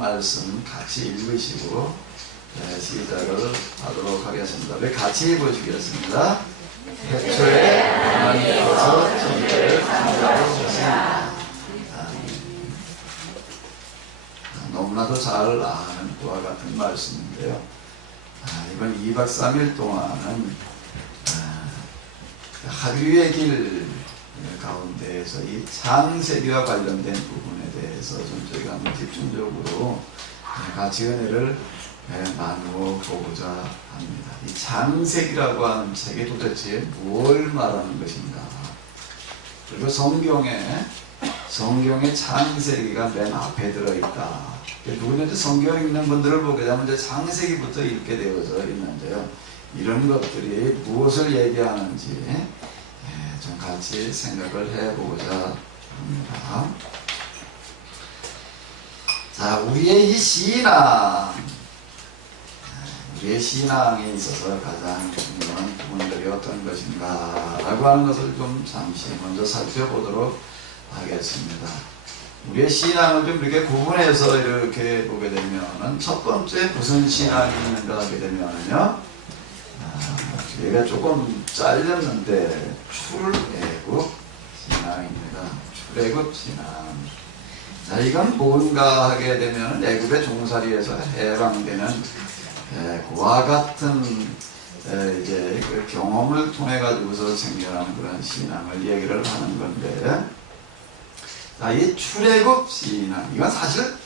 말씀 같이 읽으시고 시작을 하도록 하겠습니다. 우리 같이 읽어주겠습니다. 태초에 하나님께서 천지를 창조하셨습니다. 너무나도 잘 아는 그와 같은 말씀인데요. 이번 2박 3일 동안은 하류의 길 가운데에서 이 창세기와 관련된 부분에 대해서 좀 저희가 한번 집중적으로 같이 은혜를 나누어 보고자 합니다. 이 창세기라고 하는 책이 도대체 뭘 말하는 것인가? 그리고 성경에 창세기가 맨 앞에 들어있다. 누구든지 성경을 읽는 분들을 보게 되면 이제 창세기부터 읽게 되어져 있는데요. 이런 것들이 무엇을 얘기하는지 좀 같이 생각을 해보고자 합니다. 자, 우리의 이 신앙에 있어서 가장 중요한 부분들이 어떤 것인가 라고 하는 것을 좀 잠시 먼저 살펴보도록 하겠습니다. 우리의 신앙을 좀 이렇게 구분해서 이렇게 보게 되면은 첫 번째 무슨 신앙이 있는가 하게 되면은요, 뒤가 조금 잘렸는데 출애굽 신앙입니다. 출애굽 신앙. 자, 이건 뭔가 하게 되면 애굽의 종살이에서 해방되는 그와 같은 이제 그 경험을 통해 가지고서 생겨나는 그런 신앙을 얘기를 하는 건데, 자, 이 출애굽 신앙, 이건 사실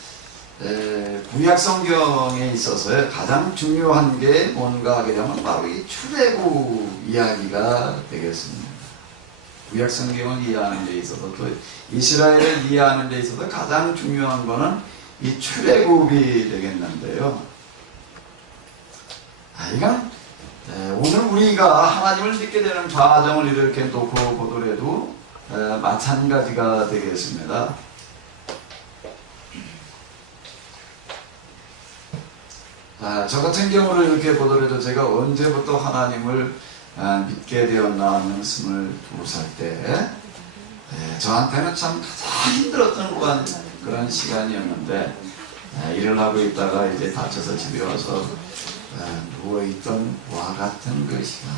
구약 성경에 있어서 가장 중요한 게 뭔가 하게 되면 바로 이 출애굽 이야기가 되겠습니다. 구약 성경을 이해하는 데 있어서 또 이스라엘을 이해하는 데 있어서 가장 중요한 거는 이 출애굽이 되겠는데요. 이건 오늘 우리가 하나님을 믿게 되는 과정을 이렇게 놓고 보더라도 마찬가지가 되겠습니다. 저 같은 경우를 이렇게 보더라도 제가 언제부터 하나님을 믿게 되었나 하면 22살 때 저한테는 참 가장 힘들었던 그런 시간이었는데, 일을 하고 있다가 이제 다쳐서 집에 와서 누워있던 와 같은 그 시간,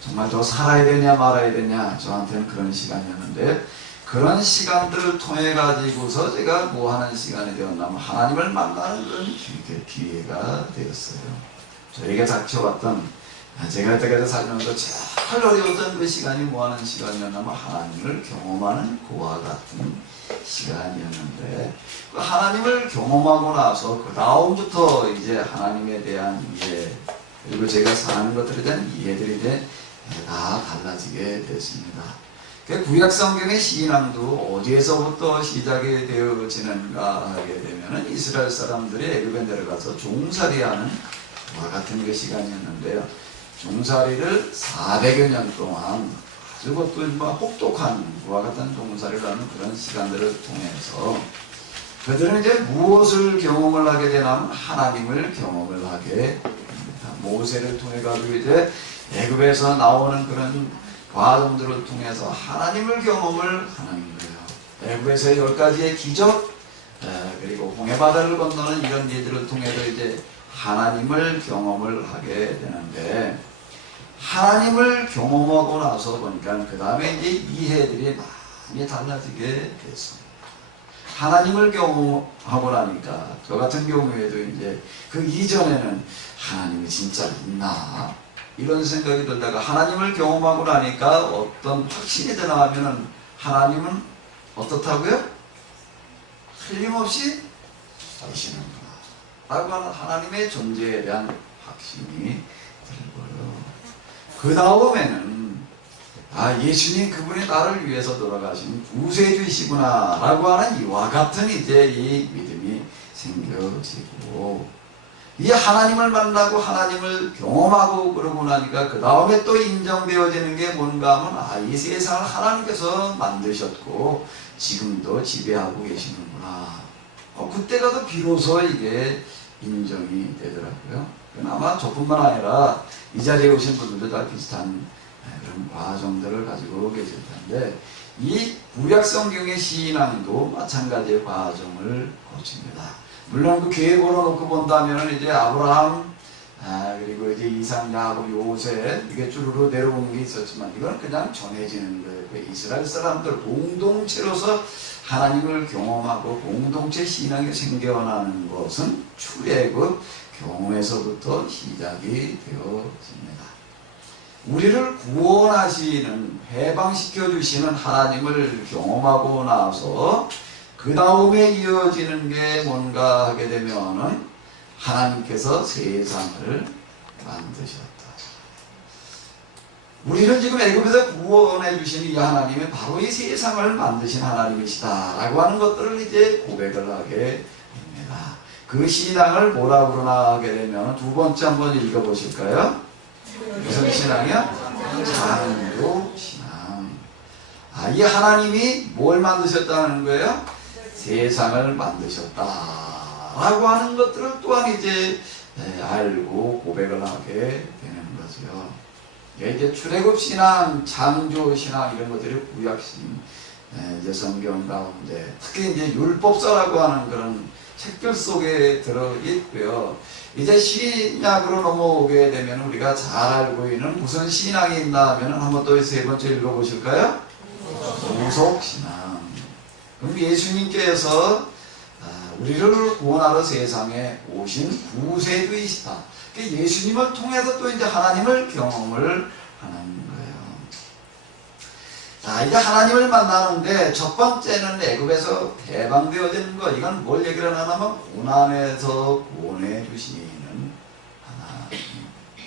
정말 더 살아야 되냐 말아야 되냐, 저한테는 그런 시간이었는데, 그런 시간들을 통해 가지고서 제가 뭐 하는 시간이 되었냐면 하나님을 만나는 그런 기회가 되었어요. 저에게 닥쳐왔던, 제가 여태까지 살면서 제일 어려웠던 그 시간이 뭐 하는 시간이었냐면 하나님을 경험하는 그와 같은 시간이었는데, 그 하나님을 경험하고 나서 그 다음부터 이제 하나님에 대한 이해, 그리고 제가 사는 것들에 대한 이해들이 이제 다 달라지게 됐습니다. 구약 성경의 신앙도 어디에서부터 시작이 되어지는가 하게 되면은 이스라엘 사람들이 애굽에 내려가서 종살이하는 그와 같은 그 시간이었는데요. 종살이를 400여 년 동안 아주 혹독한 그와 같은 종살이를 하는 그런 시간들을 통해서 그들은 이제 무엇을 경험을 하게 되냐면 하나님을 경험을 하게 됩니다. 모세를 통해 가지고 이제 애굽에서 나오는 그런 과정들을 통해서 하나님을 경험을 하는 거예요. 애굽에서의 10가지의 기적, 그리고 홍해바다를 건너는 이런 일들을 통해서 이제 하나님을 경험을 하게 되는데, 하나님을 경험하고 나서 보니까 그 다음에 이제 이해들이 많이 달라지게 됐습니다. 하나님을 경험하고 나니까 저 같은 경우에도 이제 그 이전에는 하나님이 진짜 있나 이런 생각이 들다가 하나님을 경험하고 나니까 어떤 확신이 드나 하면은 하나님은 어떻다고요? 틀림없이 계시는구나 라고 하는 하나님의 존재에 대한 확신이 들고요. 그 다음에는 예수님 그분이 나를 위해서 돌아가신 구세주이시구나 라고 하는 이와 같은 이제 이 믿음이 생겨지고, 이 하나님을 만나고 하나님을 경험하고 그러고 나니까 그 다음에 또 인정되어지는 게 뭔가 하면 이 세상을 하나님께서 만드셨고 지금도 지배하고 계시는구나. 그때가 더 비로소 이게 인정이 되더라고요. 아마 저뿐만 아니라 이 자리에 오신 분들도 다 비슷한 그런 과정들을 가지고 계실 텐데, 이 구약성경의 신앙도 마찬가지의 과정을 거칩니다. 물론 그 계획으로 놓고 본다면 이제 아브라함, 그리고 이제 이삭, 야곱, 요셉 이게 쭈루루 내려오는 게 있었지만 이건 그냥 전해지는 거예요. 그 이스라엘 사람들 공동체로서 하나님을 경험하고 공동체 신앙이 생겨나는 것은 출애굽 경험에서부터 시작이 되어집니다. 우리를 구원하시는, 해방시켜 주시는 하나님을 경험하고 나서 그 다음에 이어지는 게 뭔가 하게 되면은 하나님께서 세상을 만드셨다. 우리는 지금 애굽에서 구원해 주신 이 하나님이 바로 이 세상을 만드신 하나님이시다 라고 하는 것들을 이제 고백을 하게 됩니다. 그 신앙을 뭐라 그러나 하게 되면 두 번째 한번 읽어보실까요? 무슨 신앙이요? 창조신앙. 이 하나님이 뭘 만드셨다는 거예요? 세상을 만드셨다 라고 하는 것들을 또한 이제 알고 고백을 하게 되는 거죠. 이제 출애굽신앙, 창조신앙 이런 것들이 구약신 이제 성경 가운데 특히 이제 율법서라고 하는 그런 책들 속에 들어있고요. 이제 신약으로 넘어오게 되면 우리가 잘 알고 있는 무슨 신앙이 있나 하면 한번 또 세 번째 읽어보실까요? 구속신앙. 그럼 예수님께서 우리를 구원하러 세상에 오신 구세주이시다. 예수님을 통해서 또 이제 하나님을 경험을 하는 거예요. 자, 이제 하나님을 만나는데 첫 번째는 애굽에서 해방되어지는 거. 이건 뭘 얘기를 하냐면 고난에서 구원해 주시는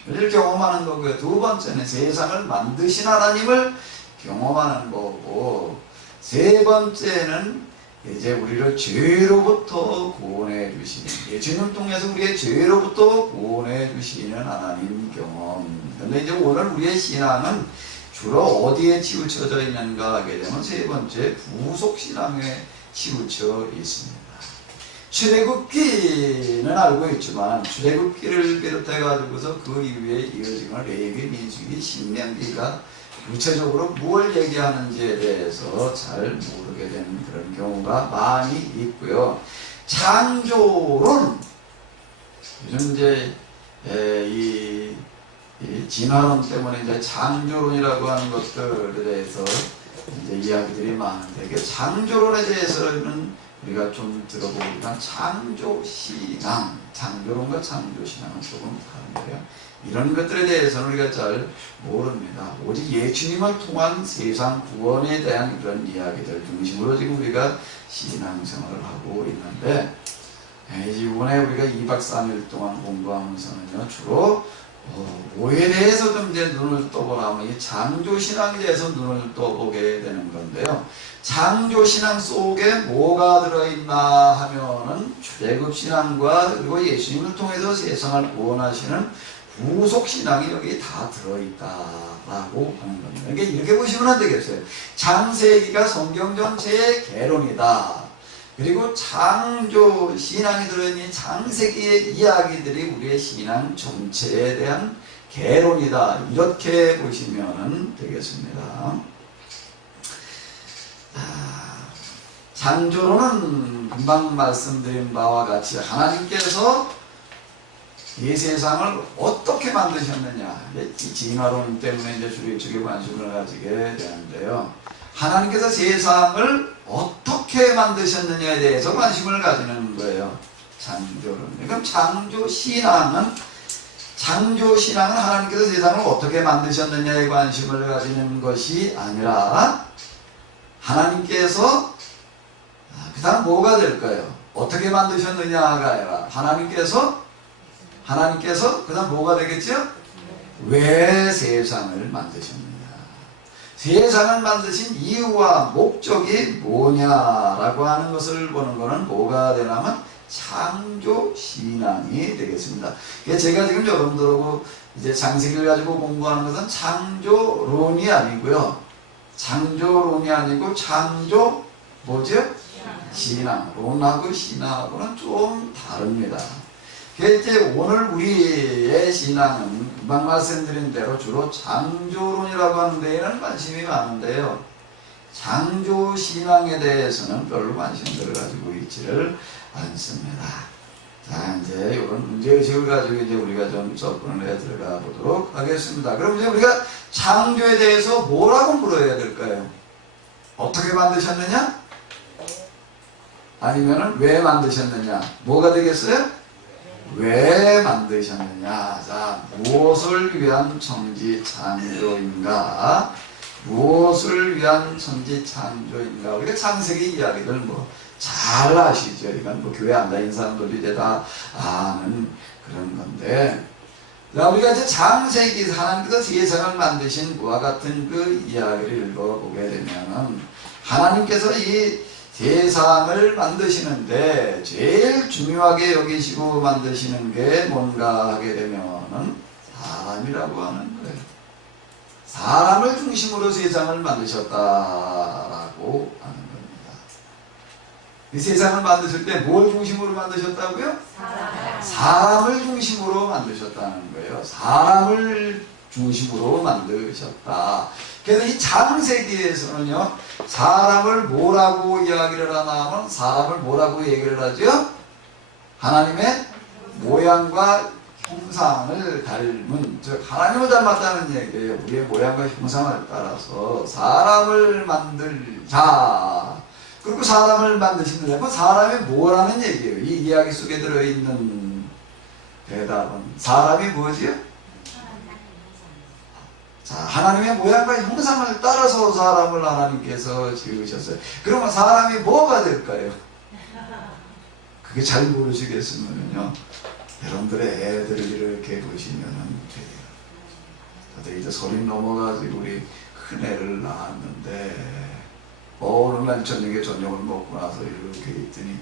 하나님을 경험하는 거고요. 두 번째는 세상을 만드신 하나님을 경험하는 거고, 세 번째는 이제 우리를 죄로부터 구원해 주시는, 예수님을 통해서 우리의 죄로부터 구원해 주시는 하나님 경험. 근데 이제 오늘 우리의 신앙은 주로 어디에 치우쳐져 있는가 하게 되면 세 번째 구속신앙에 치우쳐 있습니다. 출애굽기는 알고 있지만 출애굽기를 비롯해 가지고서 그 이후에 이어진 건 레위기, 민수기, 신명기가 구체적으로 무엇을 얘기하는지에 대해서 잘 모르게 되는 그런 경우가 많이 있고요. 창조론, 요즘 이제 이 진화론 때문에 이제 창조론이라고 하는 것들에 대해서 이제 이야기들이 많은데, 그 창조론에 대해서는 우리가 좀 들어보니까 창조신앙, 창조론과 창조신앙은 조금 다른데요. 이런 것들에 대해서는 우리가 잘 모릅니다. 오직 예수님을 통한 세상 구원에 대한 그런 이야기들 중심으로 지금 우리가 신앙생활을 하고 있는데, 이번에 우리가 2박 3일 동안 공부하면서는요, 주로 뭐에 대해서 좀 이제 눈을 떠보라면 이 창조신앙에 대해서 눈을 떠보게 되는 건데요. 창조신앙 속에 뭐가 들어있나 하면은 출애굽신앙과 그리고 예수님을 통해서 세상을 구원하시는 구속신앙이 여기 다 들어있다라고 하는 겁니다. 그러니까 이렇게 보시면 안 되겠어요. 창세기가 성경 전체의 개론이다. 그리고 창조신앙이 들어있는 창세기의 이야기들이 우리의 신앙 전체에 대한 개론이다. 이렇게 보시면 되겠습니다. 창조론은 금방 말씀드린 바와 같이 하나님께서 이 세상을 어떻게 만드셨느냐, 이 진화론 때문에 이제 주로 관심을 가지게 되는데요. 하나님께서 세상을 어떻게 만드셨느냐에 대해서 관심을 가지는 거예요. 창조론. 그럼 창조신앙은 하나님께서 세상을 어떻게 만드셨느냐에 관심을 가지는 것이 아니라 하나님께서 그 다음 뭐가 될까요? 어떻게 만드셨느냐가 아니라 하나님께서 그 다음 뭐가 되겠죠? 왜 세상을 만드셨느냐, 세상을 만드신 이유와 목적이 뭐냐라고 하는 것을 보는 것은 뭐가 되냐면 창조신앙이 되겠습니다. 제가 지금 여러분들하고 이제 창세기를 가지고 공부하는 것은 창조론이 아니고요. 창조론이 아니고 창조 뭐죠? 신앙. 론하고 신앙하고는 좀 다릅니다. 이제 오늘 우리의 신앙은 금방 말씀드린 대로 주로 창조론이라고 하는 데에는 관심이 많은데요. 창조 신앙에 대해서는 별로 관심들을 가지고 있지를 않습니다. 자, 이제 이런 문제의식을 가지고 이제 우리가 좀 접근을 해 들어가 보도록 하겠습니다. 그럼 이제 우리가 창조에 대해서 뭐라고 물어야 될까요? 어떻게 만드셨느냐? 아니면은 왜 만드셨느냐? 뭐가 되겠어요? 왜 만드셨느냐? 자, 무엇을 위한 천지 창조인가? 무엇을 위한 천지 창조인가? 우리가 창세기 이야기들 뭐 잘 아시죠? 이건 뭐 교회 안 다니는 사람들이 이제 다 아는 그런 건데, 자, 우리가 이제 창세기 하나님께서 세상을 만드신 그와 같은 그 이야기를 읽어보게 되면은 하나님께서 이 세상을 만드시는데 제일 중요하게 여기시고 만드시는 게 뭔가 하게 되면은 사람이라고 하는 거예요. 사람을 중심으로 세상을 만드셨다라고 하는 겁니다. 이 세상을 만드실 때 뭘 중심으로 만드셨다고요? 사람을 중심으로 만드셨다는 거예요. 사람을 중심으로 만드셨다. 그래서 이 창세기에서는요, 사람을 뭐라고 이야기를 하나 하면, 사람을 뭐라고 얘기를 하죠? 하나님의 모양과 형상을 닮은, 즉 하나님을 닮았다는 얘기예요. 우리의 모양과 형상을 따라서 사람을 만들자. 그리고 사람을 만드시느냐면 사람이 뭐라는 얘기예요. 이 이야기 속에 들어있는 대답은 사람이 뭐지요? 자, 하나님의 모양과 형상을 따라서 사람을 하나님께서 지으셨어요. 그러면 사람이 뭐가 될까요? 그게 잘 모르시겠으면요, 여러분들의 애들을 이렇게 보시면은 돼요. 다들 이제 30 넘어가지고 우리 큰애를 낳았는데, 어느 날 저녁에 저녁을 먹고 나서 이렇게 있더니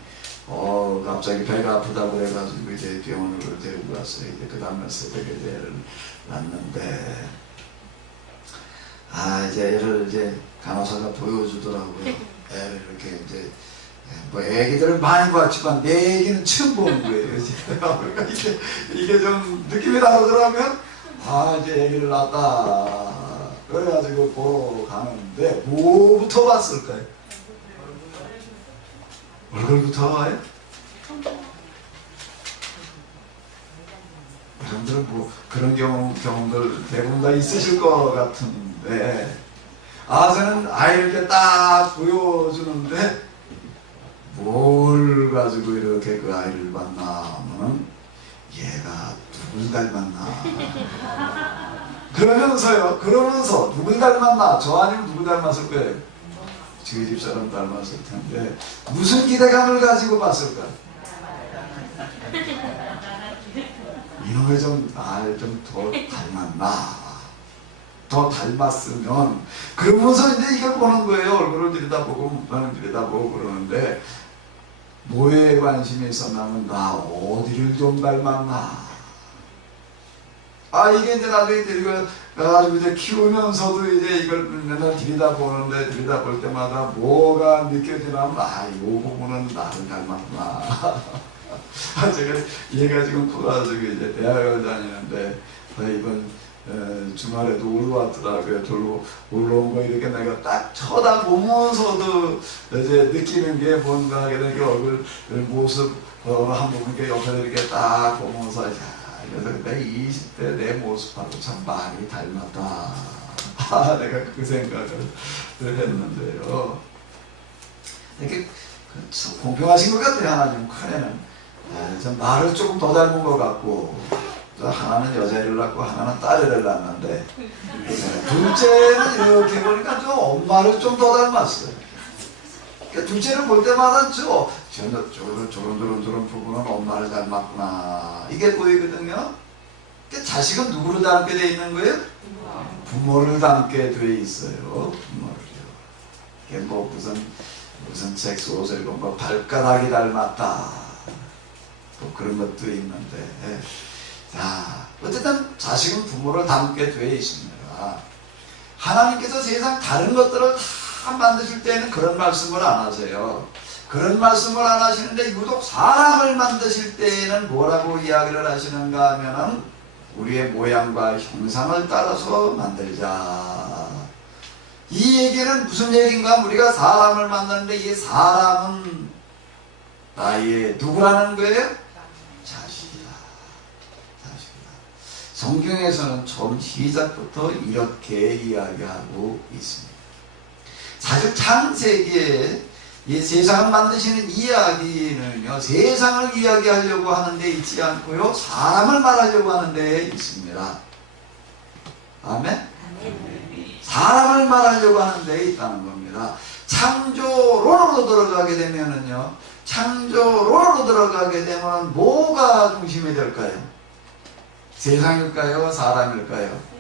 갑자기 배가 아프다고 그래가지고 이제 병원으로 데리고 갔어요. 이제 그 다음날 새벽에 애를 낳는데, 이제 애를 이제 간호사가 보여주더라고요. 애를 이렇게 이제 뭐 애기들은 많이 봤지만 내 애기는 처음 보는 거예요. 그러니까 이게 좀 느낌이 다르더라고요. 이제 애기를 낳았다. 그래가지고 보러 가는데 뭐부터 봤을까요? 얼굴부터 봐요? 여러분들은 뭐 그런 경험들 대부분 다 있으실 것 같은데, 저는 아이를 이렇게 딱 보여주는데 뭘 가지고 이렇게 그 아이를 봤나 하면 얘가 누굴 닮았나 그러면서 누굴 닮았나? 저 아니면 누굴 닮았을 거예요? 저희 집 사람 닮았을 텐데 무슨 기대감을 가지고 봤을까? 이놈의 날 좀 더 닮았나? 더 닮았으면, 그러면서 이제 이걸 보는 거예요. 얼굴을 들여다보고 눈을 들여다보고 그러는데 뭐에 관심이 있었냐면 나 어디를 좀 닮았나? 이게 이제 나중에 데리고 가가지고 이제 키우면서도 이제 이걸 맨날 들여다볼 때마다 뭐가 느껴지냐면 이 부분은 나를 닮았구나. 얘가 지금 커가지고 이제 대학을 다니는데 이번 주말에도 올라왔더라고요. 올라온 거 이렇게 내가 딱 쳐다보면서도 이제 느끼는 게 뭔가 하게 되는 게 얼굴 모습 한 부분 이렇게 옆에 이렇게 딱 보면서 그래서 내 20대 내 모습하고 참 많이 닮았다. 내가 그 생각을 했는데요. 이렇게 공평하신 것 같아요. 하나님 큰애는 좀 나를 조금 더 닮은 것 같고, 하나는 여자애를 낳고 하나는 딸애를 낳았는데 둘째는 이렇게 보니까 좀 엄마를 좀 더 닮았어요. 그러니까 둘째를 볼 때마다 저런 부분은 엄마를 닮았구나 이게 보이거든요. 그러니까 자식은 누구를 닮게 돼 있는 거예요? 부모를 닮게 돼 있어요. 부모를요. 이게 뭐 무슨 책 소설 이런 거 발가락이 닮았다 또 그런 것도 있는데, 자, 어쨌든 자식은 부모를 닮게 되어 있습니다. 하나님께서 세상 다른 것들을 다 만드실 때는 그런 말씀을 안 하세요. 그런 말씀을 안 하시는데 유독 사람을 만드실 때에는 뭐라고 이야기를 하시는가 하면은 우리의 모양과 형상을 따라서 만들자. 이 얘기는 무슨 얘기인가? 우리가 사람을 만나는데 이 사람은 나의 누구라는 거예요? 자식이다. 자식이다. 성경에서는 처음 시작부터 이렇게 이야기하고 있습니다. 사실 창세기에 이 세상을 만드시는 이야기는요, 세상을 이야기하려고 하는 데 있지 않고요, 사람을 말하려고 하는 데 있습니다. 아멘? 사람을 말하려고 하는 데 있다는 겁니다. 창조론으로 들어가게 되면은요, 창조론으로 들어가게 되면 뭐가 중심이 될까요? 세상일까요? 사람일까요?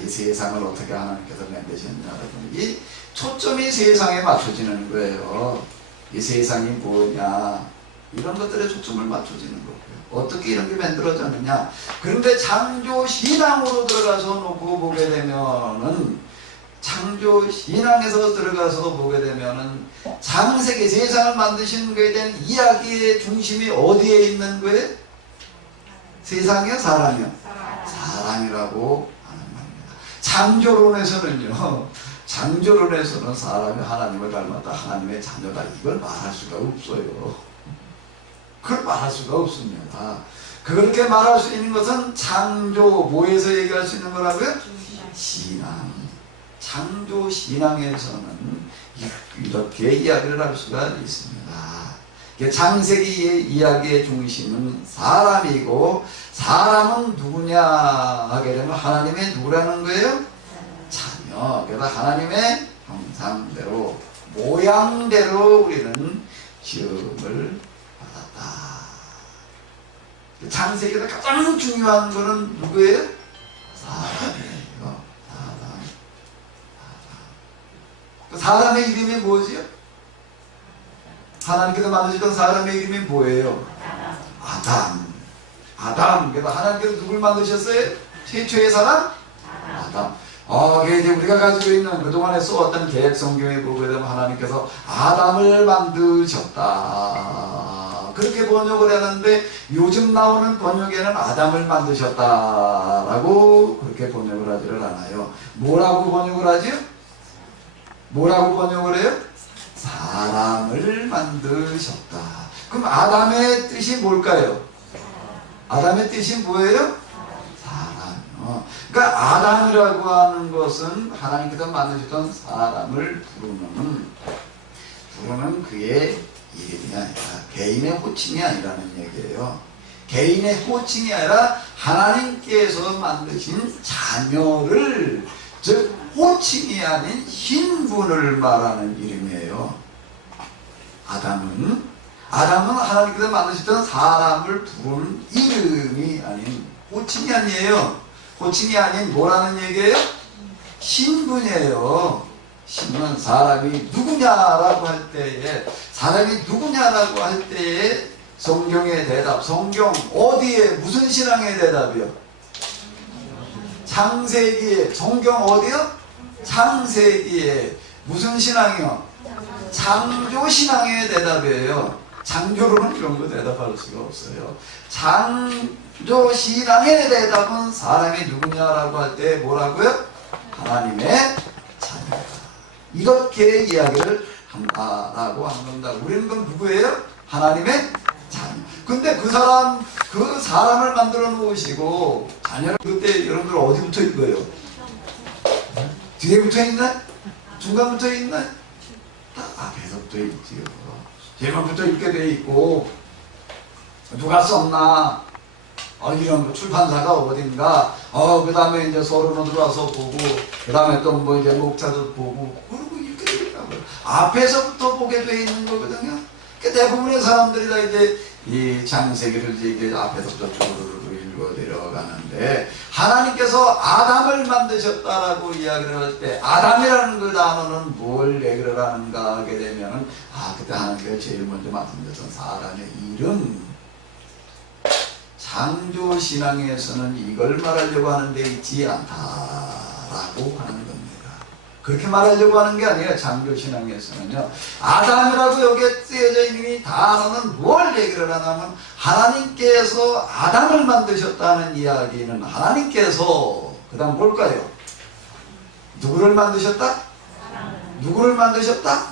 이 세상을 어떻게 하나님께서 만드셨냐, 이 초점이 세상에 맞춰지는 거예요. 이 세상이 뭐냐, 이런 것들에 초점을 맞춰지는 거고요. 어떻게 이런 게 만들어졌느냐. 그런데 창조신앙으로 들어가서 놓고 보게 되면은, 창조신앙에서 들어가서 보게 되면은, 창세기 세상을 만드신 거에 대한 이야기의 중심이 어디에 있는 거예요? 세상이요? 사람이요? 사람이라고 하는 겁니다. 창조론에서는 사람이 하나님을 닮았다, 하나님의 자녀다, 이걸 말할 수가 없어요. 그걸 말할 수가 없습니다. 그렇게 말할 수 있는 것은 창조, 뭐에서 얘기할 수 있는 거라고요? 신앙. 창조 신앙에서는 이렇게 이야기를 할 수가 있습니다. 창세기의 이야기의 중심은 사람이고, 사람은 누구냐 하게 되면 하나님의 누구라는 거예요? 자녀. 그래서 하나님의 형상대로, 모양대로 우리는 지음을 받았다. 창세기에서 가장 중요한 것은 누구예요? 사람이에요. 사람의 이름이 뭐지요? 하나님께서 만드셨던 사람의 이름이 뭐예요? 아담. 그래서 하나님께서 누굴 만드셨어요? 최초의 사람? 아담. 이제 우리가 가지고 있는 그동안에 써왔던 개혁 성경에 보게 되면 하나님께서 아담을 만드셨다, 그렇게 번역을 했는데, 요즘 나오는 번역에는 아담을 만드셨다라고 그렇게 번역을 하지를 않아요. 뭐라고 번역을 하지요? 뭐라고 번역을 해요? 사람을 만드셨다. 그럼 아담의 뜻이 뭘까요? 아담의 뜻이 뭐예요? 사람. 그러니까 아담이라고 하는 것은 하나님께서 만드셨던 사람을 부르는 그의 이름이 아니라, 개인의 호칭이 아니라는 얘기예요. 개인의 호칭이 아니라 하나님께서 만드신 자녀를, 즉 호칭이 아닌 신분을 말하는 이름이에요. 아담은 하나님께서 만드셨던 사람을 부르는 이름이 아닌, 호칭이 아니에요. 호칭이 아닌 뭐라는 얘기예요? 신분이에요. 신분. 사람이 누구냐라고 할 때에, 성경의 대답, 성경 어디에, 무슨 신앙의 대답이요? 창세기에. 성경 어디요? 창세기에. 무슨 신앙이요? 창조신앙의 대답이에요. 창조로는 이런 거 대답할 수가 없어요. 창조신앙의 대답은 사람이 누구냐라고 할 때 뭐라고요? 하나님의 자녀다, 이렇게 이야기를 한다라고 하는 겁니다. 우리는 그럼 누구예요? 하나님의 자녀. 근데 그 사람을 만들어 놓으시고, 자녀를 그때 여러분들 어디 붙어 있고요? 뒤에 붙어 있나? 중간 붙어 있나? 다 앞에서 붙어 있지요. 뒤에만 붙어 있게 돼 있고, 누가 썼나? 이런 거, 출판사가 어딘가, 그 다음에 이제 서론으로 들어와서 보고, 그 다음에 또 뭐 이제 목차도 보고, 그러고 이렇게 되더라고요. 앞에서부터 보게 돼 있는 거거든요. 대부분의 사람들이 다 이제 이 창세기를 이제 앞에서부터 쭉 읽어 내려가는데, 하나님께서 아담을 만드셨다라고 이야기를 할 때, 아담이라는 그 단어는 뭘 얘기를 하는가 하게 되면은, 그때 하나님께서 제일 먼저 말씀드렸던 사람의 이름. 창조신앙에서는 이걸 말하려고 하는 데 있지 않다라고 하는 겁니다. 그렇게 말하려고 하는 게 아니에요. 창조신앙에서는요. 아담이라고 여기에 쓰여져 있는 이 단어는 뭘 얘기를 하냐면, 하나님께서 아담을 만드셨다는 이야기는, 하나님께서 그 다음 뭘까요? 누구를 만드셨다? 누구를 만드셨다?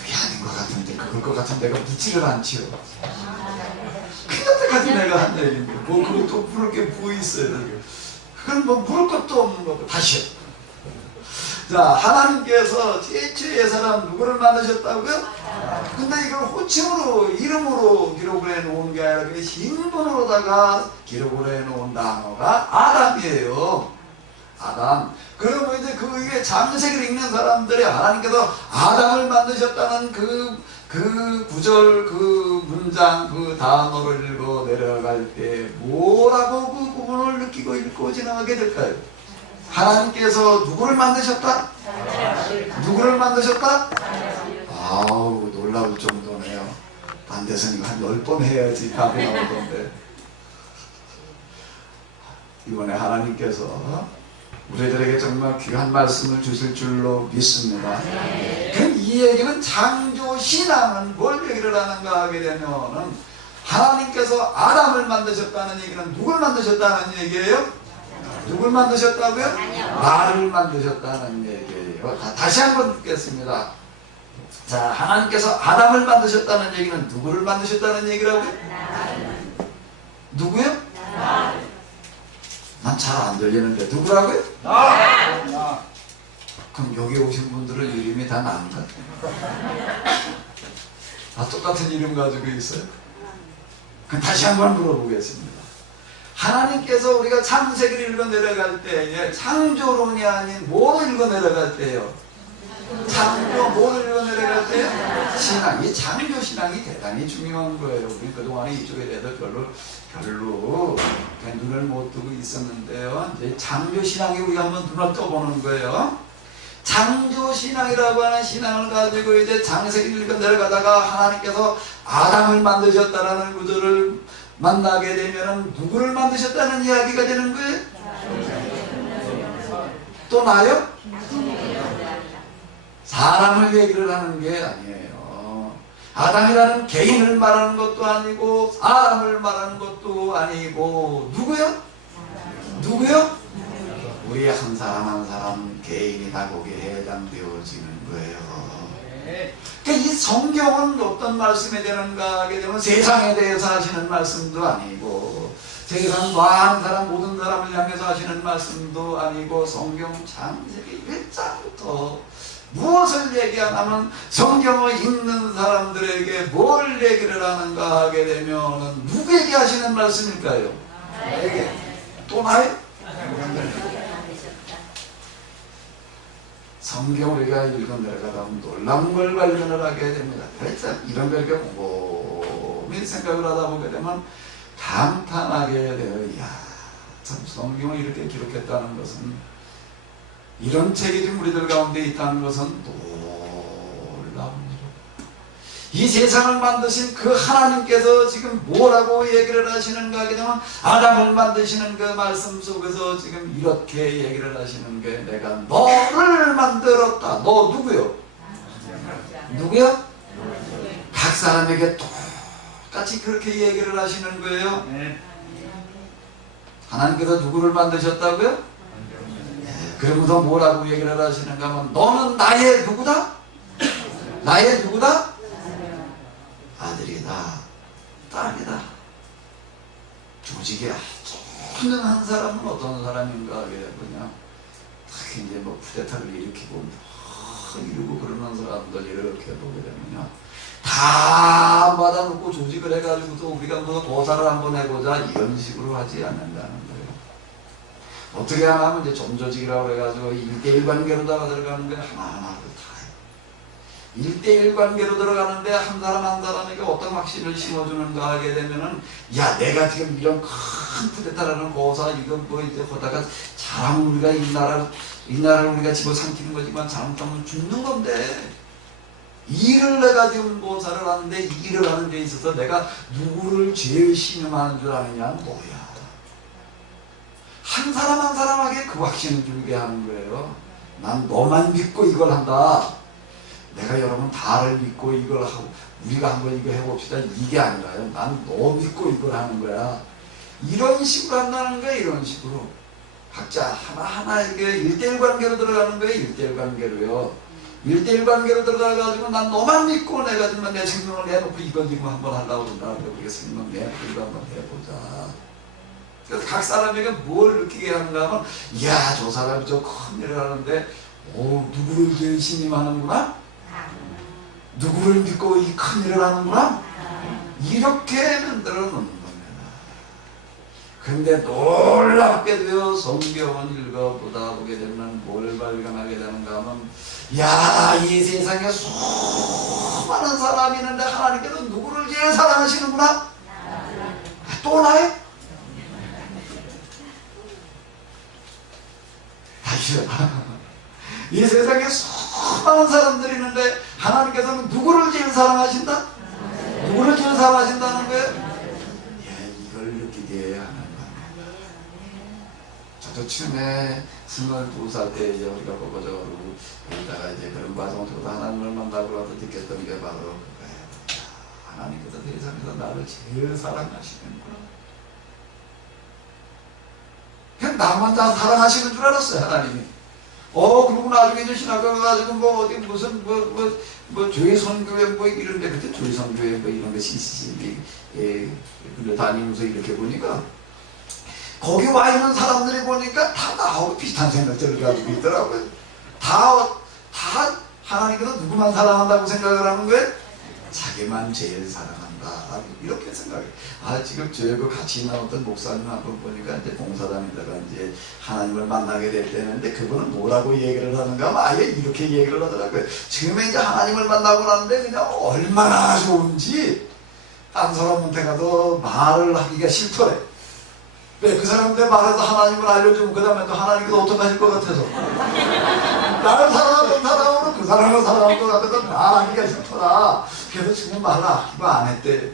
그게 아닌 것 같은데, 그걸 것 같은 내가 묻지를 않지요. 그때까지 내가 한 얘기인데 뭐 그걸 또 물을 게 뭐 있어요. 그건 뭐 물을 것도 없는 거고. 다시요. 자, 하나님께서 최초의 사람 누구를 만드셨다고요? 근데 이걸 호칭으로 이름으로 기록을 해놓은 게 아니라 신분으로다가 기록을 해놓은 단어가 아담이에요. 아담. 그러면 이제 그 위에 창세기를 읽는 사람들이 하나님께서 아담을 만드셨다는 그 구절, 그 문장, 그 단어를 읽어 내려갈 때 뭐라고 그 부분을 느끼고 읽고 지나가게 될까요? 하나님께서 누구를 만드셨다? 누구를 만드셨다? 아우, 놀라울 정도네요. 반대선이가 한 10번 해야지 답이 나올 건데. 이번에 하나님께서 우리들에게 정말 귀한 말씀을 주실 줄로 믿습니다. 그럼 이 얘기는 창조신앙은 뭘 얘기를 하는가 하게 되면은 하나님께서 아담을 만드셨다는 얘기는 누굴 만드셨다는 얘기예요? 누굴 만드셨다고요? 나를 만드셨다는 얘기예요. 다시 한번 듣겠습니다. 자, 하나님께서 아담을 만드셨다는 얘기는 누구를 만드셨다는 얘기라고요? 누구요? 난 잘 안 들리는데 누구라고요? 그럼 여기 오신 분들은 이름이 다 나은가? 다 똑같은 이름 가지고 있어요? 그럼 다시 한번 물어보겠습니다. 하나님께서 우리가 창세기를 읽어 내려갈 때에 창조론이 아닌 뭐로 읽어 내려갈 때요? 창조 뭐를 읽어 내려갈 때요? 신앙. 이 창조 신앙이 대단히 중요한 거예요. 우리 그동안에 이쪽에 대해서 별로 그냥 눈을 못 뜨고 있었는데요. 이제 창조 신앙에 우리가 한번 눈을 떠보는 거예요. 창조 신앙이라고 하는 신앙을 가지고 이제 창세기를 읽어 내려가다가 하나님께서 아담을 만드셨다라는 구절을 만나게 되면은 누구를 만드셨다는 이야기가 되는 거예요? 또 나요? 사람을 얘기를 하는 게 아니에요. 아담이라는 개인을 말하는 것도 아니고 사람을 말하는 것도 아니고 누구요? 누구요? 우리 한 사람 한 사람 개인이 다 거기에 해당되어지는 거예요. 그러니까 이 성경은 어떤 말씀이 되는가 하게 되면 세상에 대해서 하시는 말씀도 아니고 세상 많은 사람 모든 사람을 향해서 하시는 말씀도 아니고 성경 창세기 1장부터 무엇을 얘기하냐면 성경을 읽는 사람들에게 뭘 얘기를 하는가 하게 되면 누구에게 하시는 말씀일까요? 나에게. 또 나요? 성경 우리가 읽어 내려가다 보면 놀라운 걸 발견을 하게 됩니다. 그래서 이런 걸 곰곰이 생각을 하다 보게 되면 감탄하게 돼요. 이야, 참 성경을 이렇게 기록했다는 것은, 이런 책이 좀 우리들 가운데 있다는 것은 놀라운 일이에요. 이 세상을 만드신 그 하나님께서 지금 뭐라고 얘기를 하시는가 하게 되면 아담을 만드시는 그 말씀 속에서 지금 이렇게 얘기를 하시는 게 내가 너를 만들었다. 너 누구요? 누구요? 각 사람에게 똑같이 그렇게 얘기를 하시는 거예요. 하나님께서 누구를 만드셨다고요? 그러면서 뭐라고 얘기를 하시는가 하면 너는 나의 누구다? 나의 누구다? 아들이다, 딸이다. 조직에 아주 한 사람은 어떤 사람인가 하게 되면 특히 이제 뭐 쿠데타를 일으키고 이러고 그러는 사람들 이렇게 보게 되면요, 다 받아놓고 조직을 해가지고서 우리가 뭐 고사를 한번 해보자 이런 식으로 하지 않는다는 거예요. 어떻게 하면 이제 점조직이라고 해가지고 1대1 관계로다가 들어가는 게 하나하나 다 1대1 관계로 들어가는데 한 사람 한 사람에게 어떤 확신을 심어주는가 하게 되면은, 야, 내가 지금 이런 큰 쿠데타라는 고사 이거 뭐 이제 하다가 잘하면 우리가 이 나라를 우리가 집어삼키는 거지만 잘못하면 죽는 건데, 일을 내가 지금 고사를 하는데 이 일을 하는 데 있어서 내가 누구를 제일 신임하는 줄 아느냐 뭐야. 한 사람 한 사람에게 그 확신을 주게 하는 거예요. 난 너만 믿고 이걸 한다. 내가 여러분 다를 믿고 이걸 하고 우리가 한번 이거 해봅시다 이게 아니라요. 난 너 믿고 이걸 하는 거야. 이런 식으로 한다는 거야. 이런 식으로. 각자 하나하나에게 일대일 관계로 들어가는 거예요. 일대일 관계로요. 일대일 관계로 들어가가지고 난 너만 믿고 내가 정말 내 생명을 내놓고 이거 지금 한번 하려고 그런다. 우리가 생명 내놓고 이거 한번 해보자. 그래서 각 사람에게 뭘 느끼게 하는가 하면, 이야, 저 사람이 저 큰 일을 하는데, 오, 누구를 제일 신임하는구나? 누구를 믿고 이 큰 일을 하는구나? 이렇게 만들어 놓는 겁니다. 근데 놀랍게도요, 성경을 읽어보다 보게 되면 뭘 발견하게 되는가 하면, 야, 이 세상에 수많은 사람이 있는데 하나님께서 누구를 제일 사랑하시는구나? 또 나요? 다시요. 이 세상에 수많은 사람들이 있는데 하나님께서는 누구를 제일 사랑하신다? 누구를 제일 사랑하신다는 거예요? 예, 이걸 느끼게 하는 겁니다. 저도 처음에 22살 때 이제 우리가 보고적으로 여기다가 이제 그런 과정을 통해서 하나님을 만나고 나서 느꼈던 게 바로 그거예요. 하나님께서 세상에서 나를 제일 사랑하시는구나. 그냥 나만 다 사랑하시는 줄 알았어요, 하나님이. 그리고 나중에 이제 신학교 가가지고 뭐 어디 무슨 조회선교회 뭐 이런데 그때 조회선교회 뭐 이런 것이 있으시, 근데 다니면서 이렇게 보니까 거기 와 있는 사람들이 보니까 다 나하고 비슷한 생각들을 가지고 있더라고요. 다 하나님께서 누구만 사랑한다고 생각을 하는 거예요? 자기만 제일 사랑한다. 이렇게 생각해요. 지금 저하고 같이 있는 어떤 목사님 한 번 보니까 이제 봉사단에다가 이제 하나님을 만나게 됐다는데 그분은 뭐라고 얘기를 하는가 하면 아예 이렇게 얘기를 하더라고요. 지금에 이제 하나님을 만나고 나는데 그냥 얼마나 좋은지 딴 사람한테 가도 말을 하기가 싫더래. 왜? 그 사람한테 말해서 하나님을 알려주면 그 다음에 또 하나님께서 어떡하실 것 같아서 나를 사랑하던 사람으로 그 사람을 사랑할 것 같아서 말하기가 싫더라. 그래서 지금 말을 하기도 안 했대.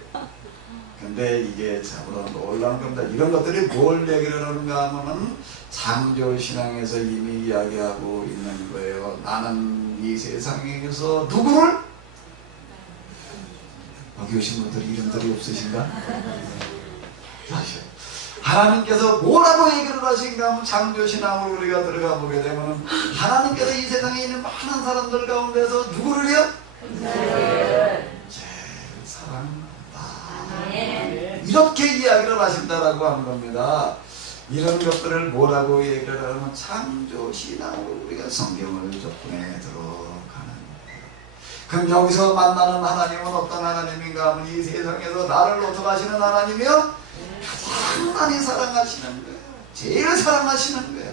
근데 이게 참으로 놀라운 겁니다. 이런 것들이 뭘 얘기를 하는가 하면은 창조신앙에서 이미 이야기하고 있는 거예요. 나는 이 세상에서 누구를? 여기 오신 분들이 이름들이 없으신가? 다시요. 하나님께서 뭐라고 얘기를 하신가 하면 창조신앙으로 우리가 들어가 보게 되면 하나님께서 이 세상에 있는 많은 사람들 가운데서 누구를요? 제일 사랑한다. 이렇게 이야기를 하신다라고 하는 겁니다. 이런 것들을 뭐라고 얘기를 하면 창조신앙으로 우리가 성경을 접근해 들어가는 거예요. 그럼 여기서 만나는 하나님은 어떤 하나님인가 하면 이 세상에서 나를 어떻게 하시는 하나님이요? 가장 많이 사랑하시는 거예요. 제일 사랑하시는 거예요.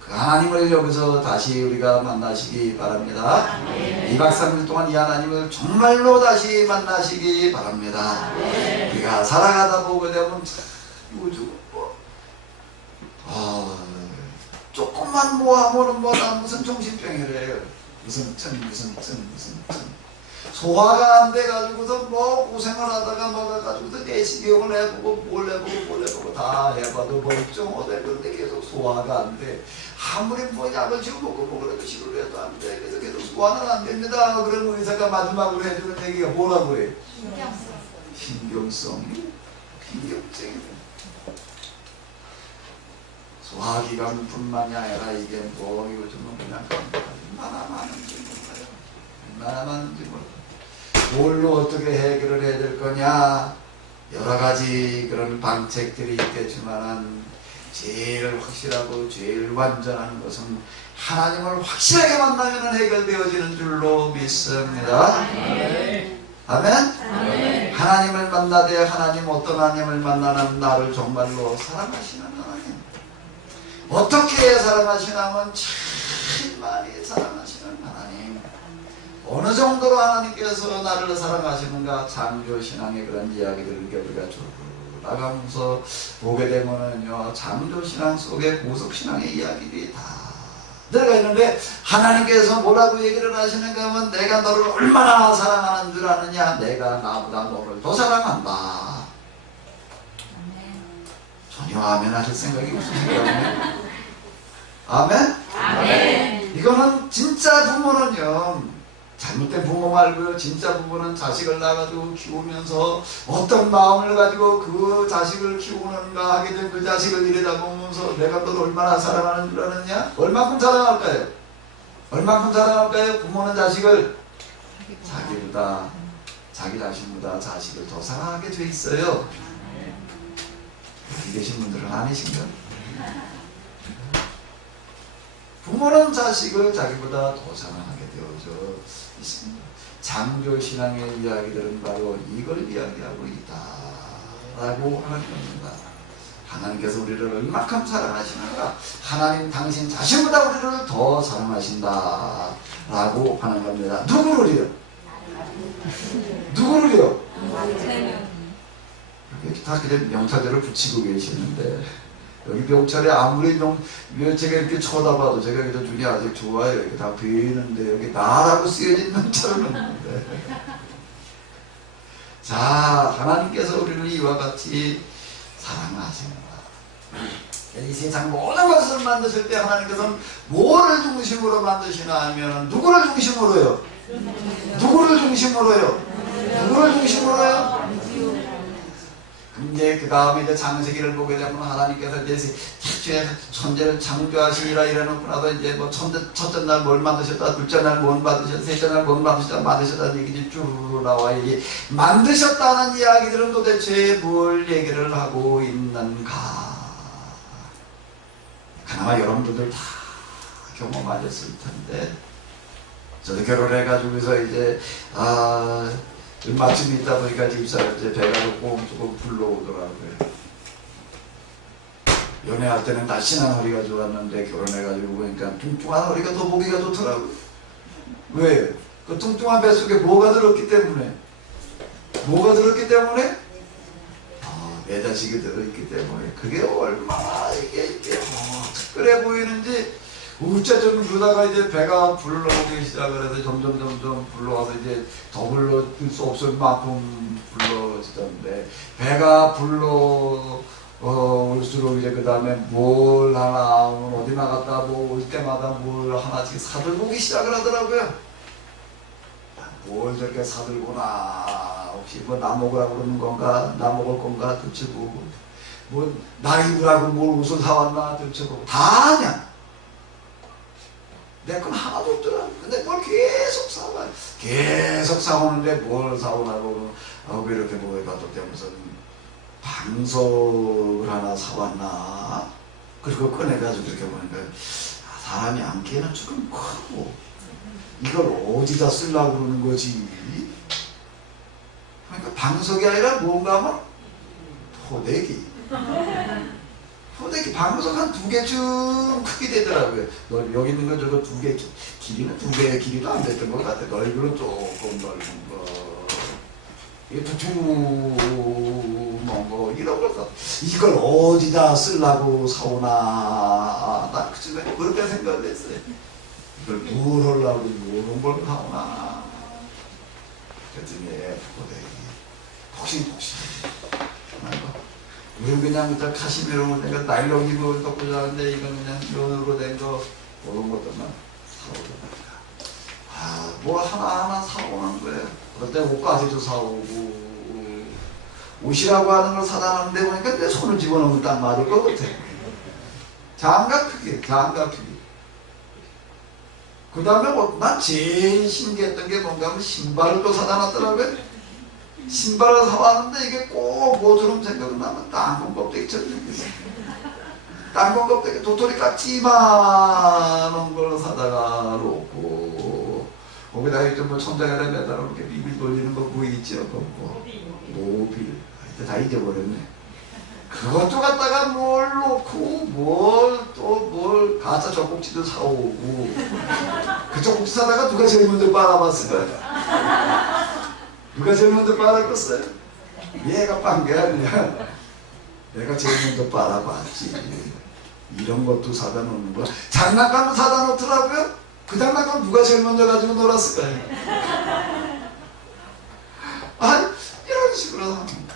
그 하나님을 여기서 다시 우리가 만나시기 바랍니다. 2박 3일 동안 이 하나님을 정말로 다시 만나시기 바랍니다. 우리가 살아가다 보게 되면 요즘 조금만 모아보는 나 무슨 정신병이래요. 무슨 소화가 안 돼가지고서 뭐 고생을 하다가 먹어가지고서 내시경을 해보고 뭘 해보고 다 해봐도 멀쩡하대. 근데 계속 소화가 안 돼. 아무리 뭐 약을 지금 먹으려고 시도를 해도 안 돼. 그래서 계속 소화는 안 됩니다. 그러면 의사가 마지막으로 해주는 얘기가 뭐라고 해? 신경성이 소화기관뿐만이 아니라 이게 뭐 요즘은 그냥 얼마나 많은지 몰라요. 얼마나 많은지 몰라요. 뭘로 어떻게 해결을 해야 될 거냐, 여러 가지 그런 방책들이 있겠지만 제일 확실하고 제일 완전한 것은 하나님을 확실하게 만나면 해결되어지는 줄로 믿습니다. 아멘? 아멘. 하나님을 만나되 하나님 어떤 하나님을 만나는 나를 정말로 사랑하시는 하나님. 어떻게 사랑하시냐면 참 많이 사랑하시는 하나님. 어느 정도로 하나님께서 나를 사랑하시는가, 창조신앙의 그런 이야기들을 우리가 쭉 나가면서 보게 되면은요, 창조신앙 속에 구속신앙의 이야기들이 다 들어가 있는데 하나님께서 뭐라고 얘기를 하시는가 하면 내가 너를 얼마나 사랑하는 줄 아느냐, 내가 나보다 너를 더 사랑한다. 전혀 아멘 하실 생각이 없으신가요? 아멘? 아멘. 이거는 진짜 부모는요, 잘못된 부모 말고요. 진짜 부모는 자식을 낳아가지고 키우면서 어떤 마음을 가지고 그 자식을 키우는가 하게 된 그 자식을 이래다보면서 내가 널 얼마나 사랑하는 줄 아느냐? 얼만큼 사랑할까요? 얼만큼 사랑할까요? 부모는 자식을 자기보다, 자기 자신보다 자식을 더 사랑하게 돼 있어요. 여기 계신 분들은 아니신가? 부모는 자식을 자기보다 더 사랑하게 되어져 있습니다. 창조신앙의 이야기들은 바로 이걸 이야기하고 있다라고 하는 겁니다. 하나님께서 우리를 얼마큼 사랑하시는가? 하나님 당신 자신보다 우리를 더 사랑하신다 라고 하는 겁니다. 누구를요? 누구를요? 여기 다 그냥 명찰들을 붙이고 계시는데 여기 명찰에 아무리 제가 이렇게 쳐다봐도 제가 그래도 눈이 아직 좋아요. 이렇게 다 보이는데 여기 나라고 쓰여진 명찰은 없는데 자, 하나님께서 우리를 이와 같이 사랑하십니다. 이 세상 모든 것을 만드실 때 하나님께서는 뭐를 중심으로 만드시나 하면 누구를 중심으로요? 누구를 중심으로요? 누구를 중심으로요? 이제 그 다음에 이제 창세기를 보게 되면 하나님께서 이제 최초의 천재를 창조하시니라 이래놓고 나서 이제 뭐 첫째 날 뭘 만드셨다, 둘째 날 뭘 만드셨다, 셋째 날 뭘 만드셨다는 얘기들이 쭉 나와. 이게 만드셨다는 이야기들은 도대체 뭘 얘기를 하고 있는가? 그나마 여러분들 다 경험하셨을 텐데 저도 결혼해가지고서 이제 마침이 있다 보니까 집사가 이제 배가 조금 불러오더라고요. 연애할 때는 날씬한 허리가 좋았는데 결혼해가지고 보니까 뚱뚱한 허리가 더 보기가 좋더라고요. 왜? 그 뚱뚱한 뱃속에 뭐가 들었기 때문에? 뭐가 들었기 때문에? 내 자식이 들어있기 때문에. 그게 얼마나 이게 특별해 보이는지 우째좀 그러다가 이제 배가 불러오기 시작을 해서 점점 불러와서 이제 더 불러올 수 없을 만큼 불러지던데 배가 올수록 이제 그 다음에 뭘 하나 어디 나갔다 뭐 올 때마다 뭘 하나씩 사들고 오기 시작을 하더라고요. 뭘 저렇게 사들고나 혹시 뭐 나 먹으라고 그러는 건가 나 먹을 건가 도대체 뭐 나 입으라고 뭘 옷을 사왔나 도대체 다 아냐. 내 건 하나도 없더라. 근데 뭘 계속 사와. 계속 사오는데 뭘 사오라고 이렇게 뭐가 또 무슨 방석을 하나 사왔나. 그리고 꺼내가지고 이렇게 보니까 사람이 안기에는 조금 크고 이걸 어디다 쓰려고 그러는 거지. 그러니까 방석이 아니라 뭔가 하면 포대기. 포대기 방석 한 2개쯤 크게 되더라고요. 여기 있는 건 저거 2개, 길이는 2개의 길이도 안 됐던 것 같아요. 넓이는 조금 넓은 거. 이게 두툼한 거, 이런 거. 이걸 어디다 쓰려고 사오나. 난 그쯤에 그렇게 생각을 했어요. 이걸 뭘 하려고 이런 걸 사오나. 그랬더니 포대기. 폭신폭신. 우리 그냥 카시미로 된 거, 나일론 입을 덮고 자는데 이건 그냥 면으로 된 거, 그런 것들만 사오더라고요. 뭐 하나하나 사오는 거예요. 그때 옷까지도 사오고, 옷이라고 하는 걸 사다 놨는데 보니까 내 손을 집어넣으면 딱 맞을 것 같아. 장갑 크기. 그 다음에 난 제일 신기했던 게 뭔가 하면 신발을 또 사다 놨더라고요. 신발을 사왔는데 이게 꼭 뭐처럼 생각나면 땅콩 껍데기처럼 생겼어. 땅콩 껍데기 도토리 깍지만한 걸 사다가 놓고 거기다가 이제 뭐 천장에다 매달아 이렇게 비빌 돌리는 거 그거 있죠. 모빌. 하여튼 다 잊어버렸네. 그것도 갖다가 뭘 놓고 뭘 가짜 젖꼭지도 사오고 그 젖꼭지 사다가 누가 제일 먼저 빨아봤을까요? 누가 제일 먼저 빨아봤어요? 얘가 빤 게 아니야. 내가 제일 먼저 빨아봤지. 이런 것도 사다 놓는 거야. 장난감도 사다 놓더라고요. 그 장난감 누가 제일 먼저 가지고 놀았을까요? 이런 식으로 합니다.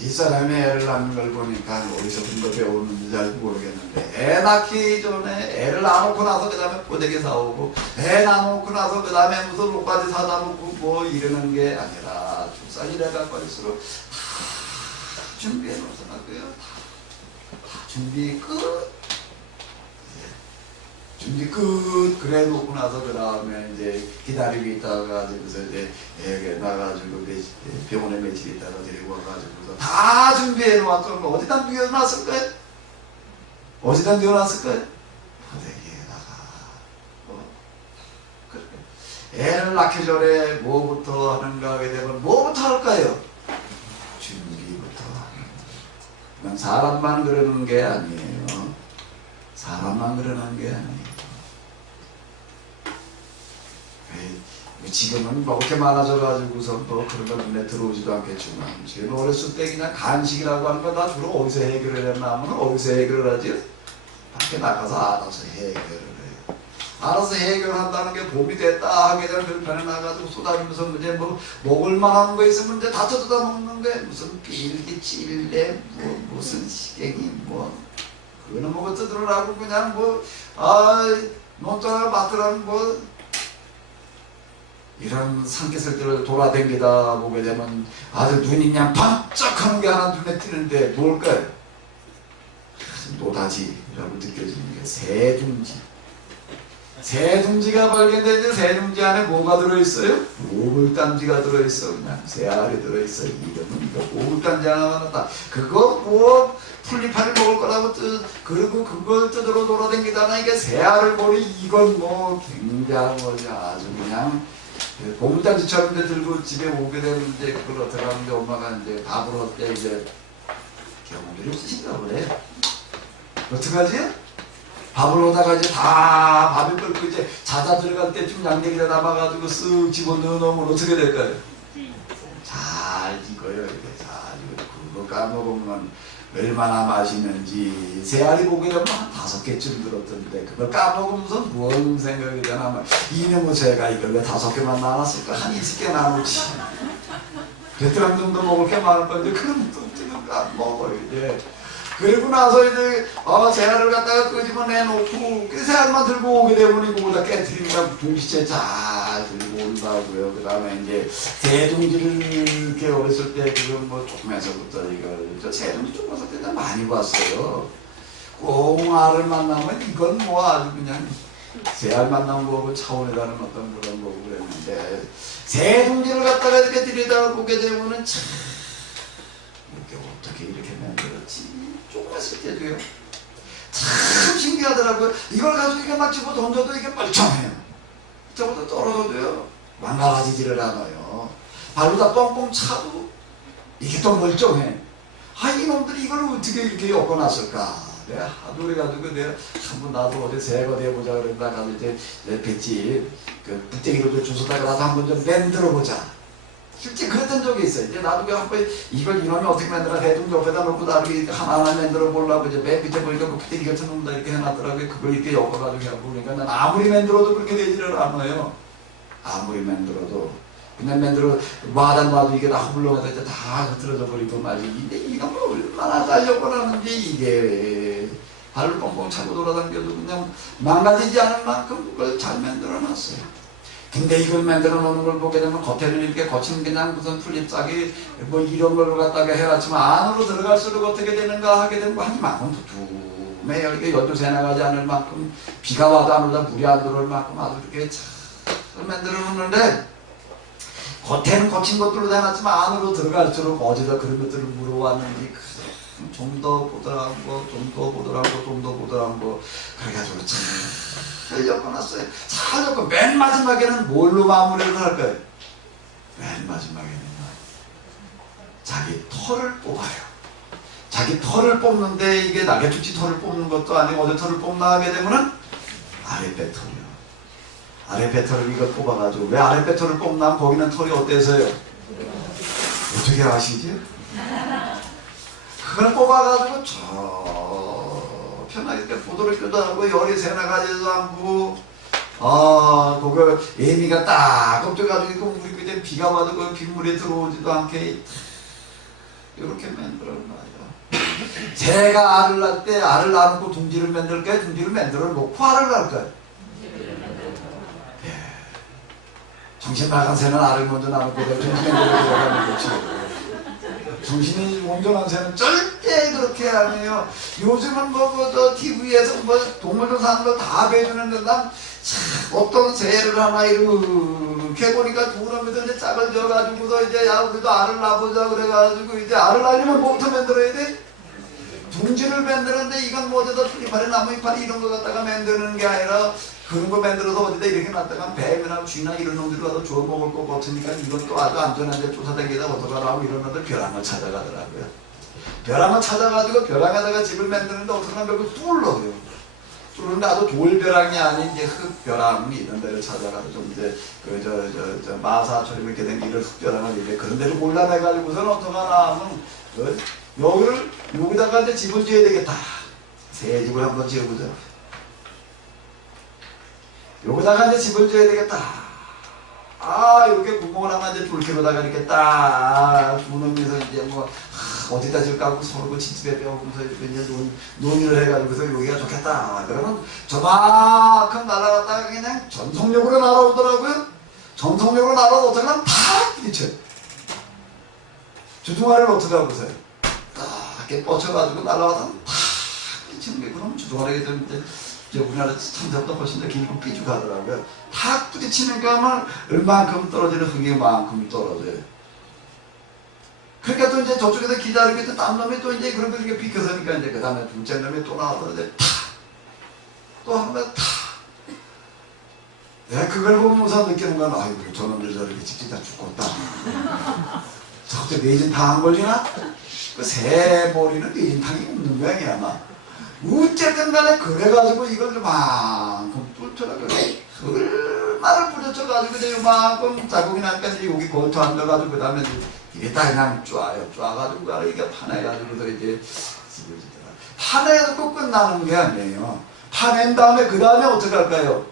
이 사람이 애를 낳는 걸 보니까 어디서 좀 더 배우는지 잘 모르겠는데 애 낳기 전에 애를 낳아놓고 나서 그 다음에 포대기 사오고 애 낳아놓고 나서 그 다음에 무슨 옷까지 사다 놓고 뭐 이러는 게 아니라 출산이라 갖고 할수록 다 준비해 놓잖아요. 다 준비 끝. 준비 끝. 그래 놓고 나서 그 다음에 이제 기다리고 있다가 그래서 이제 애 나가지고 병원에 며칠 있다가 데리고 와가지고 다 준비해 놓았던 거 어디다 누워놨을까요? 어디다 누워놨을까요? 포대기에다가. 그래. 애를 낳기 전에 뭐부터 하는가 하게 되면 뭐부터 할까요? 준비부터 하는 거. 사람만 그러는 게 아니에요. 사람만 그러는 게 아니에요. 지금은 먹을 게 많아져가지고서 뭐 그런 거 눈에 들어오지도 않겠지만 지금 어렸을 때 그냥 간식이라고 하는 거 다 주로 어디서 해결을 했나 하면 어디서 해결을 하지? 밖에 나가서 알아서 해결을 해요. 알아서 해결한다는 게 봄이 됐다 하게 되면 들판에 나가지고 쏟아지면서 이제 뭐 먹을 만한 거 있으면 이제 다 뜯어다 먹는 거예요. 무슨 빌기 찔레 뭐 무슨 시갱이 뭐 그거는 뭐 뜯으라고 그냥 뭐 논자나 맡으라는 뭐 이런 산기슭들을 돌아다니다 보게 되면 아주 눈이 그냥 반짝하는 게 하나 눈에 띄는데 뭘까요? 노다지라고 느껴지는 게 새둥지. 새둥지가 발견되는데 새둥지 안에 뭐가 들어있어요? 오물단지가 들어있어. 그냥 새알이 들어있어. 이름은 이거 오물단지 하나 넣었다. 그거 뭐 풀잎알을 먹을 거라고 그리고 그걸 뜯으러 돌아다니다가 이게 새알을 보니 이건 뭐 굉장히 아주 그냥 보물단지처럼 들고 집에 오게 되는데 그걸 어떻게 하는데 엄마가 이제 밥을 얻때 이제 경험들이 없으신가 보네. 어떡하지? 밥을 오다가 이제 다 밥을 끓고 이제 자다 들어갈 때쯤 양념에다 담아가지고 쓱 집어넣어 놓으면 어떻게 될까요? 잘 익어요. 이렇게 잘 익어요. 그거 까먹으면 얼마나 맛있는지 새알이 보게 되면 한 5개쯤 들었던데 그걸 까먹으면서 뭔 생각이 되나 이놈의 새가 이걸 왜 5개만 나눴을까? 한 20개 나누지. 베트남 정도 먹을 게 많을 건데 그럼 또 지금 까먹어요. 이제. 그리고 나서 이제 새알을 갖다가 끄집어내놓고 그 새알만 들고 오게 되면 이거보다 깨트리니까 둥지째 잘 들고 온다고요. 그 다음에 이제 새둥지를 이렇게 어렸을 때 그건 뭐 조금에서부터 이걸 새둥지 조금에서 때 많이 봤어요. 꽁알을 만나면 이건 뭐 아주 그냥 새알 만난 거고 차원에 다른 어떤 그런 거고 그랬는데 새둥지를 갖다가 이렇게 들여다 보게 되면은 참 이렇게 어떻게 이렇게 만들었지? 조금했을 때도요. 참 신기하더라고요. 이걸 가지고 이게 막 집어 던져도 이게 멀쩡해요. 저보다 떨어져도요. 망가지지를 않아요. 발로다 뻥뻥 차도 이게 또 멀쩡해. 이놈들이 이걸 어떻게 이렇게 엮어놨을까? 내가 하도 그래가지고 내가 한번 나도 어디 새거 내보자 그랬다 가서 이제 내 뱃집 그 부대기로 주워다가 나도 한번 좀 만들어보자. 실제 그랬던 적이 있어요. 이제 나도 한번 이걸 이놈이 어떻게 만들어 해동 옆에다 놓고 나를 하나하나 만들어 보려고 이제 맨 밑에 보니까 그 부대기 같은 놈다 이렇게 해놨더라고요. 그걸 이렇게 엮어가지고 해보니까 그러니까 난 아무리 만들어도 그렇게 되지를 않아요. 아무리 만들어도. 그냥 만들어 마다 놔도 이게 다 훌렁해서 이제 다 흐트러져 버리고 말이지. 근데 이놈을 얼마나 가려고 하는지 이게 발을 뻥뻥 차고 돌아다녀도 그냥 망가지지 않을 만큼 그걸 잘 만들어 놨어요. 근데 이걸 만들어 놓는 걸 보게 되면 겉에는 이렇게 거친 그냥 무슨 풀잎짝이 뭐 이런 걸 갖다가 해놨지만 안으로 들어갈수록 어떻게 되는가 하게 되면 하지만 두툼해요. 이게 연두새 나가지 않을 만큼 비가 와도 안 오다 물이 안 들어올 만큼 아주 이렇게 잘 만들어 놓는데 겉에는 거친 것들로 해놨지만 안으로 들어갈수록 어디서 그런 것들을 물어왔는지 좀 더 보더란 거, 좀 더 보더란 거, 좀 더 보더란 거 그래가지고 잘 엮어놨어요. 잘 엮고 맨 마지막에는 뭘로 마무리를 할까요? 맨 마지막에는 자기 털을 뽑아요. 자기 털을 뽑는데 이게 낙엽축지 털을 뽑는 것도 아니고 어디 털을 뽑나 하게 되면은 아랫배 털이요. 아랫배 털을 이거 뽑아가지고 왜 아랫배 털을 뽑나 하면 거기는 털이 어때서요? 어떻게 아시지? 그걸 뽑아가지고 저 편하게 부드럽기도 하고 열이 새나가지도 않고 그거 애미가 딱 엎드려가지고 우리 그때 비가 와도 그 빗물이 들어오지도 않게 이렇게 만들어 놔요. 새가 알을 낳을 때 알을 낳고 둥지를 만들까요? 둥지를 만들어 놓고 알을 낳을까요? 예. 정신 나간 새는 알을 먼저 낳고 정신 만들어 놓지. 정신이 온전한 새는 절대 그렇게 안 해요. 요즘은 저 TV에서 동물들 사는 걸 다 배주는데 난 어떤 새를 하나 이렇게 보니까 두러미도 이제 짝을 져가지고서 이제 야 우리도 알을 낳아보자 그래가지고 이제 알을 낳으려면 뭐부터 만들어야 돼? 둥지를 만드는데 이건 뭐 어디다 풀이파리 나무 이파리 이런 거 갖다가 만드는 게 아니라 그런 거 만들어서 어디다 이렇게 놨다가 뱀이나 쥐나 이런 놈들이 와서 주워 먹을 것 같으니까 이건 또 아주 안전한데 쫓아다니다 어떡하라고 이런 놈들 벼랑을 찾아가더라고요. 벼랑을 찾아가지고 벼랑에다가 집을 만드는데 어떻게 하면 그 뚫러요. 뚫는데 아주 돌벼랑이 아닌 이제 흙벼랑 이런 데를 찾아가서 좀 이제 저 마사처럼 이렇게 된 이런 흙벼랑을 이제 그런 데를 골라내가지고서는 어떡하나 하면 여기다가 이제 집을 지어야 되겠다. 새 집을 한번 지어보자. 여기다가 이제 집을 지어야 되겠다. 이렇게 구멍을 하나 이제 돌캐로다가 이렇게 딱 두놈에서 이제 뭐 어디다 지을까 하고 서로 그 집집에 빼오면서 이제 논의를 해가지고서 여기가 좋겠다. 그러면 저만큼 날아갔다가 그냥 전속력으로 날아오더라고요. 전속력으로 날아도 어떻게 하면 다 부딪혀요. 주둥아리를 어떻게 하고 보세요. 딱 이렇게 뻗쳐가지고 날아가서 다 부딪히는 게 그럼 주둥아리가 좀 이제 우리나라 참새보다 훨씬 더 길고 삐죽하더라고요. 탁 부딪히니까 얼만큼 떨어지는 흙이 만큼 떨어져요. 그러니까 또 이제 저쪽에서 기다리고 있던 딴 놈이 또 이제 그런 거 이렇게 비켜서니까 이제 그 다음에 둘째 놈이 또 나와서 이제 탁! 또 한 번 탁! 내가 그걸 보면서 느끼는 건 아이고 저놈들 저렇게 집집다 죽겠다. 저때 매진탕 안 걸리나? 그 새 머리는 매진탕이 없는 모양이야 아마. 어쨌든 간에 그래가지고 이걸 요만큼 뚫쳐가지고 얼마나 부딪혀가지고 이제 요만큼 자국이 나니까 이제 여기 골토 앉아가지고 그 다음에 이게 다 그냥 쫙요. 쫙가지고 이게 파내가지고서 이제 집을 짓더라. 파내고 끝나는 게 아니에요. 파낸 다음에 그 다음에 어떻게 할까요?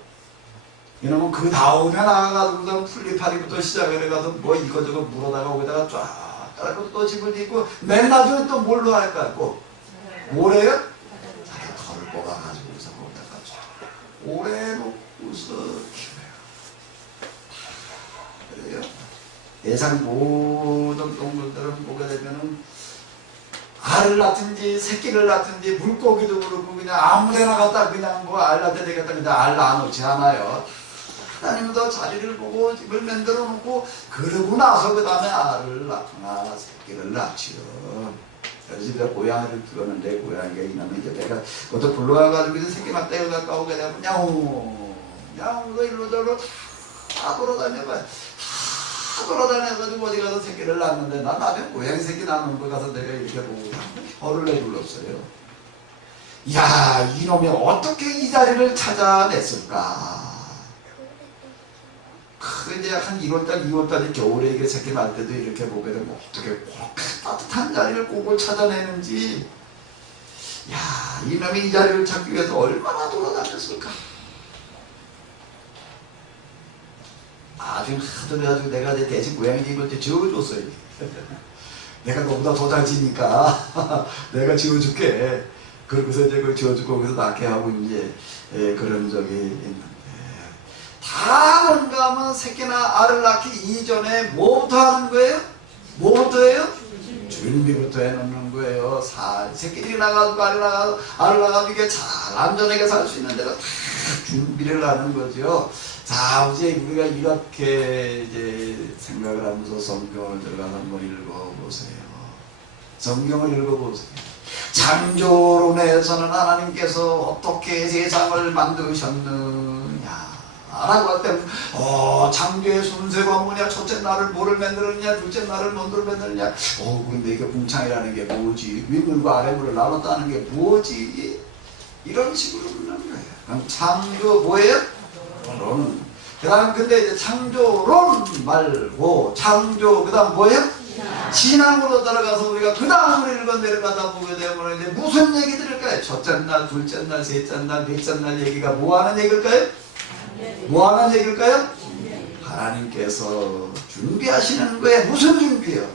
이놈은 그 다음에 나가가지고 풀리파리부터 시작을 해가서 뭐 이거저거 물어다가 거기다가 쫙 깔고 또 집을 짓고 맨 나중에 또 뭘로 할까요? 뭐래요? 털을 뽑아가지고서 거기다가 쫙 오래 놓고서 키워요. 그래요. 예상 모든 동물들은 보게 되면은 알을 낳든지 새끼를 낳든지 물고기도 그렇고 그냥 아무데나 갖다 그냥 뭐 알 낳게 되겠다 그냥 알 낳아놓지 않아요. 하나님도 자리를 보고 집을 만들어 놓고 그러고 나서 그 다음에 알을 낳거나 새끼를 낳지요. 그래서 제가 고양이를 키웠는데 고양이가 이놈이 이제 내가 그것도 불러와가지고 이제 새끼 막 떼어 갖고 오게 되면 야옹 일로 저로 다 돌아다녀봐. 다 돌아다녀가지고 어디 가서 새끼를 낳는데 난 나중에 고양이 새끼 낳는 거 가서 내가 이렇게 보고 혀를 내둘렀어요. 야 이놈이 어떻게 이 자리를 찾아냈을까. 이제 한 1월달, 2월달에 겨울에 이게 새끼 날 때도 이렇게 보게 되면 어떻게 그렇게 따뜻한 자리를 꼭을 찾아내는지. 야 이놈이 이 자리를 찾기 위해서 얼마나 돌아다녔을까. 아주 하도 해가지고 내가 내 대신 고양이 집을 지어줬어요. 내가 너보다 더 잘 지니까 내가 지어줄게. 그러고서 이제 그걸 지어주고 거기서 낳게 하고 이제 그런 적이 있는데. 다 뭔가 하면 새끼나 알을 낳기 이전에 뭐부터 하는 거예요? 뭐부터 해요? 준비부터 해놓는 거예요. 새끼들이 나가고 알을 낳아가지고 이게 잘 안전하게 살 수 있는 데가 다 준비를 하는 거죠. 자, 이제 우리가 이렇게 이제 생각을 하면서 성경을 들어가서 한번 읽어보세요. 성경을 읽어보세요. 창조론에서는 하나님께서 어떻게 세상을 만드셨느냐 라고 할 때는 창조의 순서가 뭐냐, 첫째 날을 뭐를 만들었냐, 둘째 날을 뭔를 만들었냐, 근데 이게 궁창이라는 게 뭐지, 윗물과 아랫물을 나눴다는 게 뭐지, 이런 식으로 묻는 거예요. 그럼 창조 뭐예요? 론. 그 다음 근데 이제 창조론 말고 창조 그 다음 뭐예요? 신앙으로 따라가서 우리가 그 다음을 읽어 내려가다 보게 되면 이제 무슨 얘기 들을까요? 첫째 날, 둘째 날, 셋째 날, 넷째 날 얘기가 뭐 하는 얘기일까요? 뭐 하는 얘기일까요? 하나님께서 준비하시는 거에 무슨 준비요?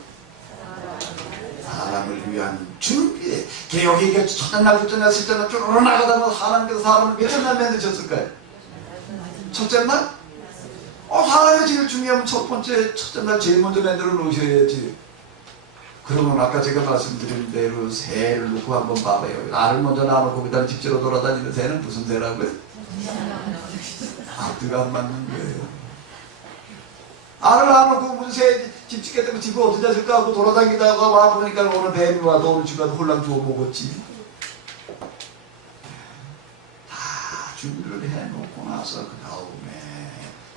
사람을 위한 준비. 개혁이 이게 첫째 날, 둘째 날, 셋째 날 쭉 나가다 보면 하나님께서 사람을 몇째 날 만드셨을까요? 첫째 날? 사람이 제일 중요하면 첫 번째, 첫째 날 제일 먼저 만들어 놓으셔야지. 그러면 아까 제가 말씀드린 대로 새를 놓고 한번 봐봐요. 알을 먼저 낳아놓고 그 다음에 집지로 돌아다니는 새는 무슨 새라고요? 앞뒤가 안 맞는 거예요. 알을 낳아놓고 무슨 새 집 짓겠다고 집을 어디다 줄까 하고 돌아다니다가 와보니까 오늘 뱀이 와도 오늘 집가서 홀랑 주워 먹었지. 다 준비를 해놓고 나서 그 다음에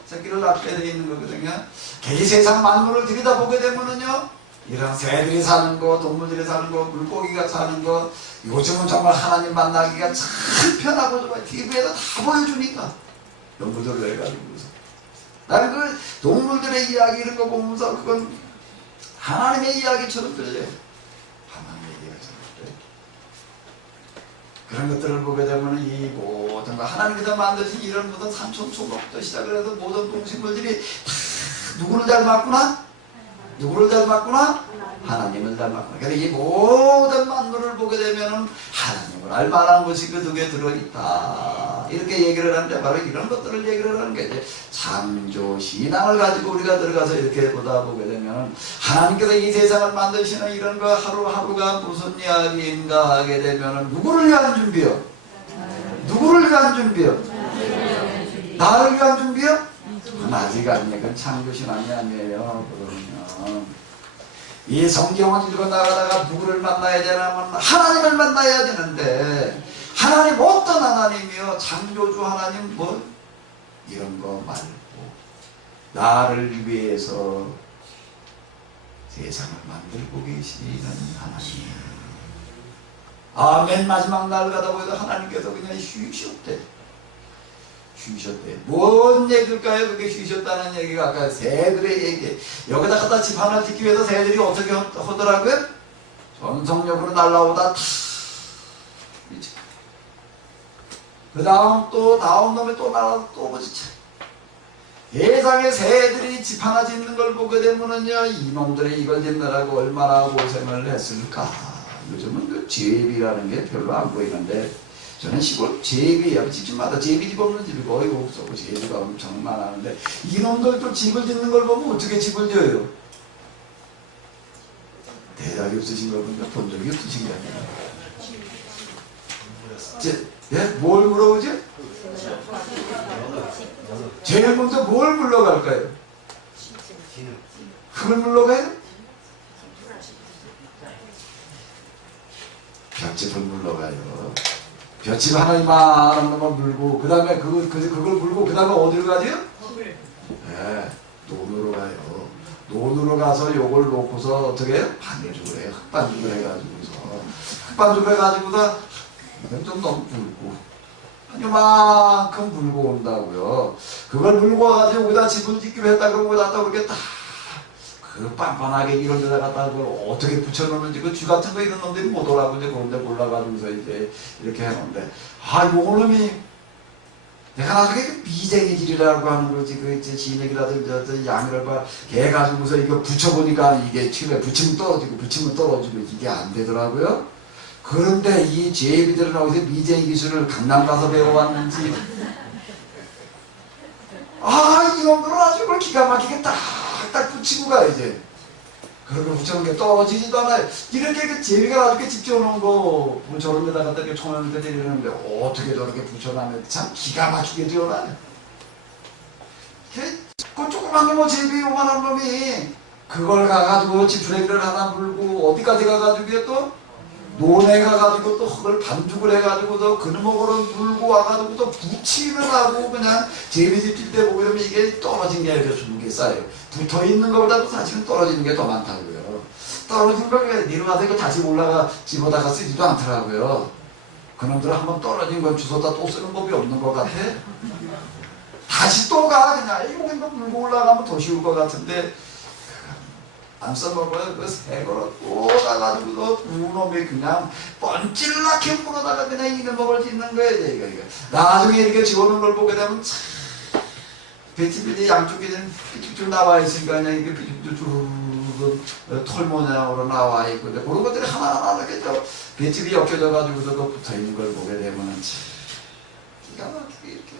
새끼를 낳게 돼 있는 거거든요. 이 세상 만물을 들여다보게 되면은요, 이런 새들이 사는 거, 동물들이 사는 거, 물고기가 사는 거, 요즘은 정말 하나님 만나기가 참 편하고 정말 TV에서 다 보여주니까 연구들을 해가지고서 나는 그 동물들의 이야기 이런 거 보면서 그건 하나님의 이야기처럼 들려요. 하나님의 이야기처럼 들려요. 그런 것들을 보게 되면 이 모든 거 하나님께서 만드신 이런 모든 산천 초목부터 시작을 해서 모든 동식물들이 다 누구를 닮았구나? 누구를 닮았구나? 하나님을 닮았구나. 그래서 이 모든 만물을 보게 되면 하나님을 알만한 것이 그 속에 들어있다. 이렇게 얘기를 하는데 바로 이런 것들을 얘기를 하는 게 이제 창조 신앙을 가지고 우리가 들어가서 이렇게 보다 보게 되면 하나님께서 이 세상을 만드시는 이런 거 하루하루가 무슨 이야기인가 하게 되면 누구를 위한 준비요? 누구를 위한 준비요? 나를 위한 준비요? 그건 아직 아니에요. 그건 창조 신앙이 아니에요. 그러면 이 성경을 읽어 나가다가 누구를 만나야 되냐면 하나님을 만나야 되는데 하나님 어떤 하나님이요? 창조주 하나님 뭐 이런 거 말고 나를 위해서 세상을 만들고 계시는 하나님. 맨 마지막 날 가다 보니까 하나님께서 그냥 쉬셨대. 쉬셨대. 뭔 얘기일까요? 그게 쉬셨다는 얘기가 아까 새들의 얘기. 여기다 갖다 집 하나 짓기 위해서 새들이 어떻게 하더라고요? 전속력으로 날라오다 다 그 다음 또 다음 놈이 또 날아서 또 부딪혀. 세상에 새들이 집 하나 짓는 걸 보게 되면은요, 이놈들이 이걸 짓느라고 얼마나 고생을 했을까. 요즘은 그 제비라는 게 별로 안 보이는데 저는 시골 제비야. 집집마다 제비집 없는 집이 거의 없었고 제비가 엄청 많았는데 이놈들도 집을 짓는 걸 보면 어떻게 집을 지어요? 대답이 없으신 걸 보니까 본 적이 없으신 게 아니에요. 예? 뭘 물어보지? 제일 먼저 뭘 물러갈까요? 흙을 물러가요? 볏짚을 물러가요. 볏짚 하나 이만한 놈을 물고 그 다음에 그걸 물고 그 다음에 어디로 가죠? 네, 논으로 가요. 논으로 가서 요걸 놓고서 어떻게 해요? 반죽을 해요. 흙반죽을 해가지고서 흙반죽을 해가지고서 이건 좀 너무 굵고 한 요만큼 물고 온다고요. 그걸 물고 와가지고 여기다 집을 짓기로 했다 그러고 거기다 그렇게 딱 그 빤빤하게 이런 데다 갖다 그걸 어떻게 붙여놓는지 그 쥐 같은 거 이런 놈들이 못 오라고 이제 그런 데 몰라가지고서 이제 이렇게 해놓는데 요놈이 내가 나중에 그 미쟁이질이라고 하는 거지 그 이제 진액이라든지 양이라고 개 가지고서 이거 붙여보니까 이게 칩에 붙이면 떨어지고 붙이면 떨어지고 이게 안 되더라고요. 그런데 이 제비들은 어디서 미쟁이 기술을 강남 가서 배워왔는지 이놈들은 아주 그걸 기가 막히게 딱딱 붙이고 가 이제 그러고 붙여놓은 게 떨어지지도 않아요. 이렇게 그 제비가 아주 집 지어놓은 거 뭐 저런 데다 갖다 이렇게 총알을 때리는데 어떻게 저렇게 붙여놨는데 참 기가 막히게 지어놔요. 그 조그만 놈 제비 요만한 놈이 그걸 가가지고 지푸레기를 하나 물고 어디까지 가가지고 또 논에 가가지고 또 흙을 반죽을 해가지고서 그놈으로 물고 와가지고 또 붙이는 하고 그냥 제비집 질 때 보면 이게 떨어진 게 아니라 주는 쌓여요. 붙어있는 것보다도 사실은 떨어지는 게 더 많다고요. 떨어진 걸 내려가서 이거 다시 올라가 집어다가 쓰지도 않더라고요. 그놈들은 한번 떨어진 걸 주워다 또 쓰는 법이 없는 것 같아. 다시 또 가 그냥 이거 물고 올라가면 더 쉬울 것 같은데 안 써먹어요. 그 새거로 또 가가지고 우놈이 그냥 뻔찔락해 물어다가 그냥 이놈을 짓는 거예요. 이거. 나중에 이렇게 지워놓은 걸 보게 되면 참 뱃집이 양쪽에 삐쭉쭉 나와 있으니까 그냥 이게 삐쭉쭉 그 털 모양으로 나와 있고 그런 것들이 하나하나 이렇게 볏집이 엮여져 가지고서도 붙어 있는 걸 보게 되면은 참 기가 막히게 이렇게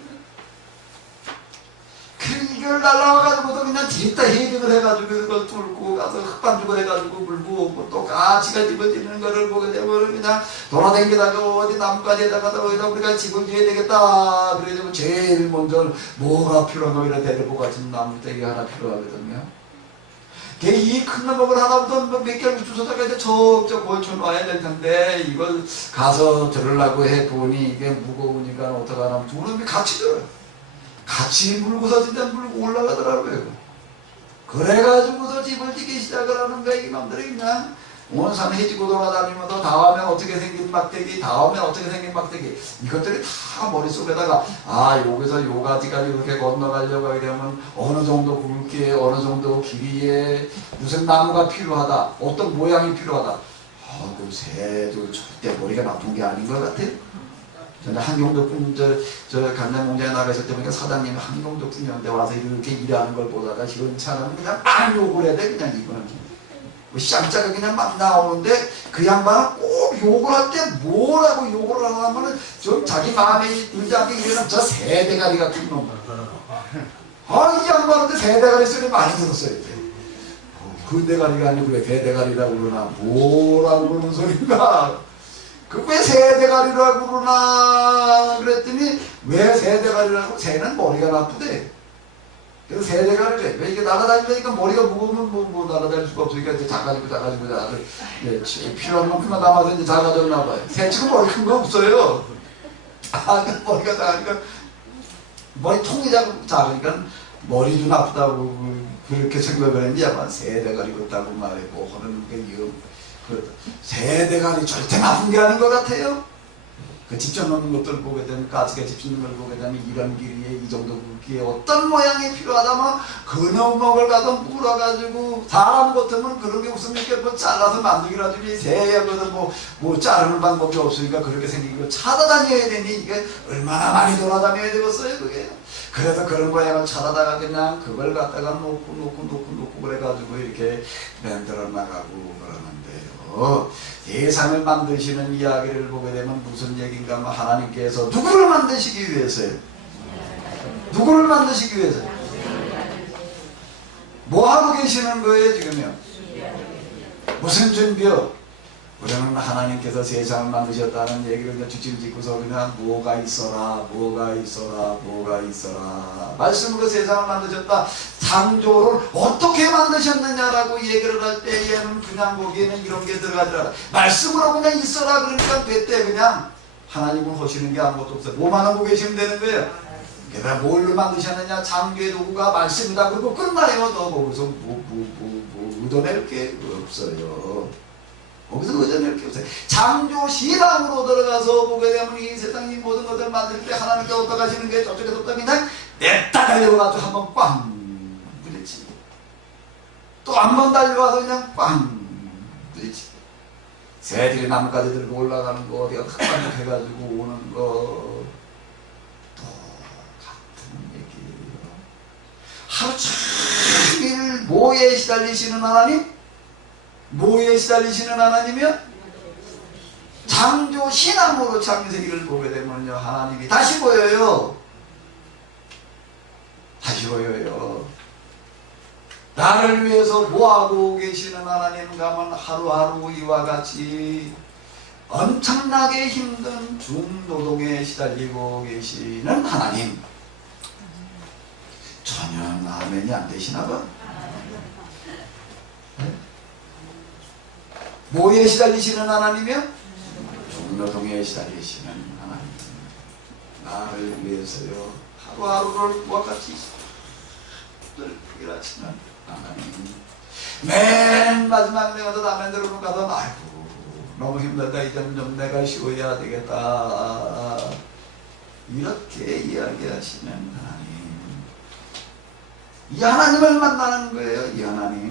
이걸 날라와가지고도 그냥 뒤집다 해결을 해가지고 그걸 뚫고 가서 흙반죽을 해가지고 물 부었고 또 가지가 집어지는 거를 보게 되면 그냥 돌아다니다가 어디 나뭇가지에다가 어디다 우리가 집어줘야 되겠다. 그래 되면 제일 먼저 뭐가 필요한가 이런 대대보가 지금 나무대기 하나 필요하거든요. 이 큰 나무를 하나부터 몇 개를 주워다가 이제 척척 걸쳐놔야 될 텐데 이걸 가서 들으려고 해보니 이게 무거우니까 어떡하나 두 놈이 같이 들어요. 같이 물고서 진짜 물고 올라가더라고요. 그래가지고서 집을 짓기 시작을 하는 거야. 이놈들이 그냥 온 산 해지고 돌아다니면서 다음엔 어떻게 생긴 막대기, 다음엔 어떻게 생긴 막대기, 이것들이 다 머릿속에다가 여기서 요 가지까지 이렇게 건너가려고 하려면 어느 정도 굵기에 어느 정도 길이에 무슨 나무가 필요하다, 어떤 모양이 필요하다. 그 새도 절대 머리가 나쁜 게 아닌 것 같아요. 저는 한경도분 저 간장공장에 나가 있을 때 보니까 사장님이 한경도분이었는데 와서 이렇게 일하는 걸 보다가 시원치 않으면 그냥 막 욕을 해야 돼. 그냥 이거는 쌍짝이 그냥 막 나오는데 그 양반은 꼭 욕을 할 때 뭐라고 욕을 하냐면은 좀 자기 마음에 들지 않게 이러는 저 새대가리 같은 놈. 이 양반한테 새대가리 소리 많이 들었어요. 그 대가리가 아니고 왜 개대가리라고 그러나 뭐라고 그러는 소린가. 왜 새대가리라고 그러나 그랬더니 왜 새대가리라고. 새는 머리가 나쁘대. 그래서 새대가리래. 왜 이게 날아다니니까 머리가 무거우면 뭐 날아다닐 수가 없으니까 이제 작아지고 아주 필요한 만큼만 남아서 이제 작아졌나 봐요. 새 지금 머리 큰 거 없어요. 머리가 작으니까 머리통이 작으니까 머리도 나쁘다고 그렇게 생각을 했는지 아마 새대가리 같다고 말했고 하는 게 새대가리 절대 나쁜 게 아닌 것 같아요. 그 집혀놓는 것들 보게 되면 가지가 집히는 걸 보게 되면 이런 길이에 이 정도 굵기에 어떤 모양이 필요하다면 그 놈목을 가서 물어가지고 사람 같으면 그런 게 없으니까 뭐 잘라서 만들기라든지 새야 그래도 뭐 자르는 방법이 없으니까 그렇게 생긴 거 찾아다녀야 되니 이게 얼마나 많이 돌아다녀야 되겠어요 그게. 그래서 그런 모양을 찾아다가 그냥 그걸 갖다가 놓고 그래가지고 이렇게 만들어 나가고 그러는데요. 세상을 만드시는 이야기를 보게 되면 무슨 얘기인가 하면 하나님께서 누구를 만드시기 위해서요? 누구를 만드시기 위해서요? 뭐 하고 계시는 거예요 지금요? 무슨 준비요? 우리는 하나님께서 세상을 만드셨다는 얘기를 주침 짓고서 그냥 뭐가 있어라 말씀으로 세상을 만드셨다. 창조를 어떻게 만드셨느냐라고 얘기를 할 때에는 그냥 거기에는 이런 게 들어가더라. 말씀으로 그냥 있어라 그러니까 됐대. 그냥 하나님은 하시는 게 아무것도 없어요. 뭐만 하고 계시면 되는 거예요. 그러니까 뭘로 만드셨느냐, 창조의 도구가 말씀이다. 그리고 끝나요. 너 거기서 얻어낼 게 없어요. 거기서 의존할 게 없어요. 창조 신앙으로 들어가서 보게 되면 이 세상이 모든 것을 만들 때 하나님께 어떻게 하시는 게 저쪽에서부터 그냥 냈다 달려가지고 한번 꽝 부딪히고 또 한 번 달려와서 그냥 꽝 부딪히고 새들이 나뭇가지 들고 올라가는 거 어디가 탁반죽해가지고 오는 거 똑같은 얘기예요. 하루 종일 뭐에 시달리시는 하나님? 뭐에 시달리시는 하나님이요? 창조 신앙으로 창세기를 보게 되면요 하나님이 다시 보여요. 다시 보여요. 나를 위해서 뭐하고 계시는 하나님인가 하면 하루하루 이와 같이 엄청나게 힘든 중노동에 시달리고 계시는 하나님. 전혀 아멘이 안 되시나 봐. 뭐에 시달리시는 하나님이요? 중노동에 시달리시는 하나님. 나를 위해서요 하루하루를 뭐와 같이 일하시는 하나님. 맨 마지막 내가 남의 데로 가서 아이고 너무 힘들다 이제는 좀 내가 쉬어야 되겠다 이렇게 이야기하시는 하나님. 이 하나님을 만나는 거예요. 이 하나님.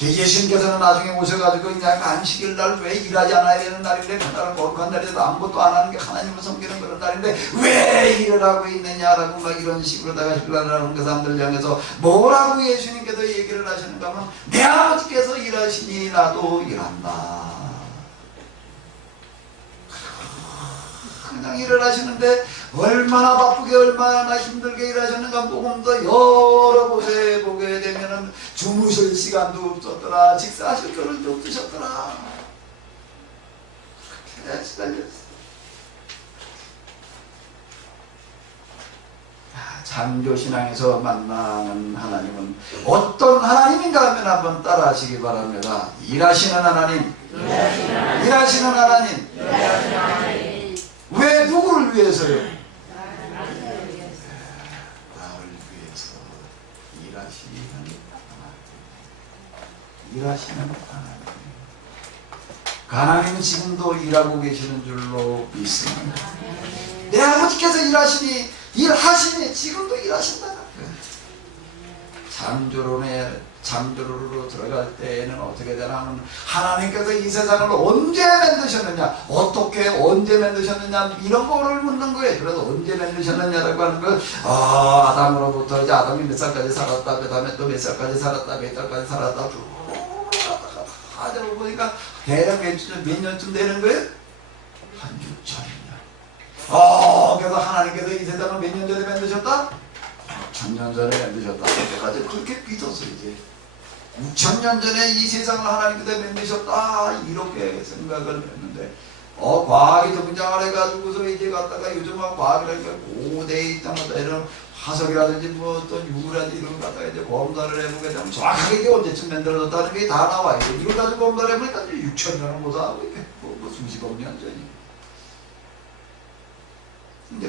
예수님께서는 나중에 오셔가지고 그냥 안식일 날 왜 일하지 않아야 되는 날인데 그날은 거룩한 날인데 아무것도 안 하는 게 하나님을 섬기는 그런 날인데 왜 일을 하고 있느냐라고 막 이런 식으로다가 힐난하는 그 사람들 향해서 뭐라고 예수님께서 얘기를 하시는가 하면 내 아버지께서 일하시니 나도 일한다. 그냥 일을 하시는데 얼마나 바쁘게 얼마나 힘들게 일하셨는가 조금 더 여러 곳에 보게 되면은 주무실 시간도 없었더라. 식사하실 겨를도 없으셨더라. 그렇게 시달렸어. 창조신앙에서 만나는 하나님은 어떤 하나님인가 하면 한번 따라 하시기 바랍니다. 일하시는 하나님. 일하시는 하나님. 왜 누구를 위해서요? 나를 위해서 일하시는 하나님. 하나님은 지금도 일하고 계시는 줄로 믿습니다. 내 아버지께서 일하시니 지금도 일하신다. 창조론으로 들어갈 때에는 어떻게 되나 하면 하나님께서 이 세상을 언제 만드셨느냐, 어떻게 언제 만드셨느냐 이런 거를 묻는 거예요. 그래서 언제 만드셨느냐라고 하는 걸 아담으로부터 이제 아담이 몇 살까지 살았다, 그 다음에 또 몇 살까지 살았다, 몇 달까지 살았다 쭉 하다 보니까 대략 몇 년쯤 되는 거예요? 한 6천년. 그래서 하나님께서 이 세상을 몇 년 전에 만드셨다? 6천년 전에 만드셨다. 그때까지 그렇게 믿었어. 이제 6천년 전에 이 세상을 하나님께서 만드셨다 이렇게 생각을 했는데 과학이 등장을 해가지고서 이제 갔다가 요즘은 과학이라니까 고대에 있다마다 이런 화석이라든지 뭐 어떤 유물이라든지 이런 거 갖다가 이제 검사를 해보게 되면 정확하게 이게 언제쯤 만들어졌다는 게 다 나와 있고 이걸 가지고 검사를 해보니까 6천년을 못하고 이렇게 뭐 수십억 년 전이. 근데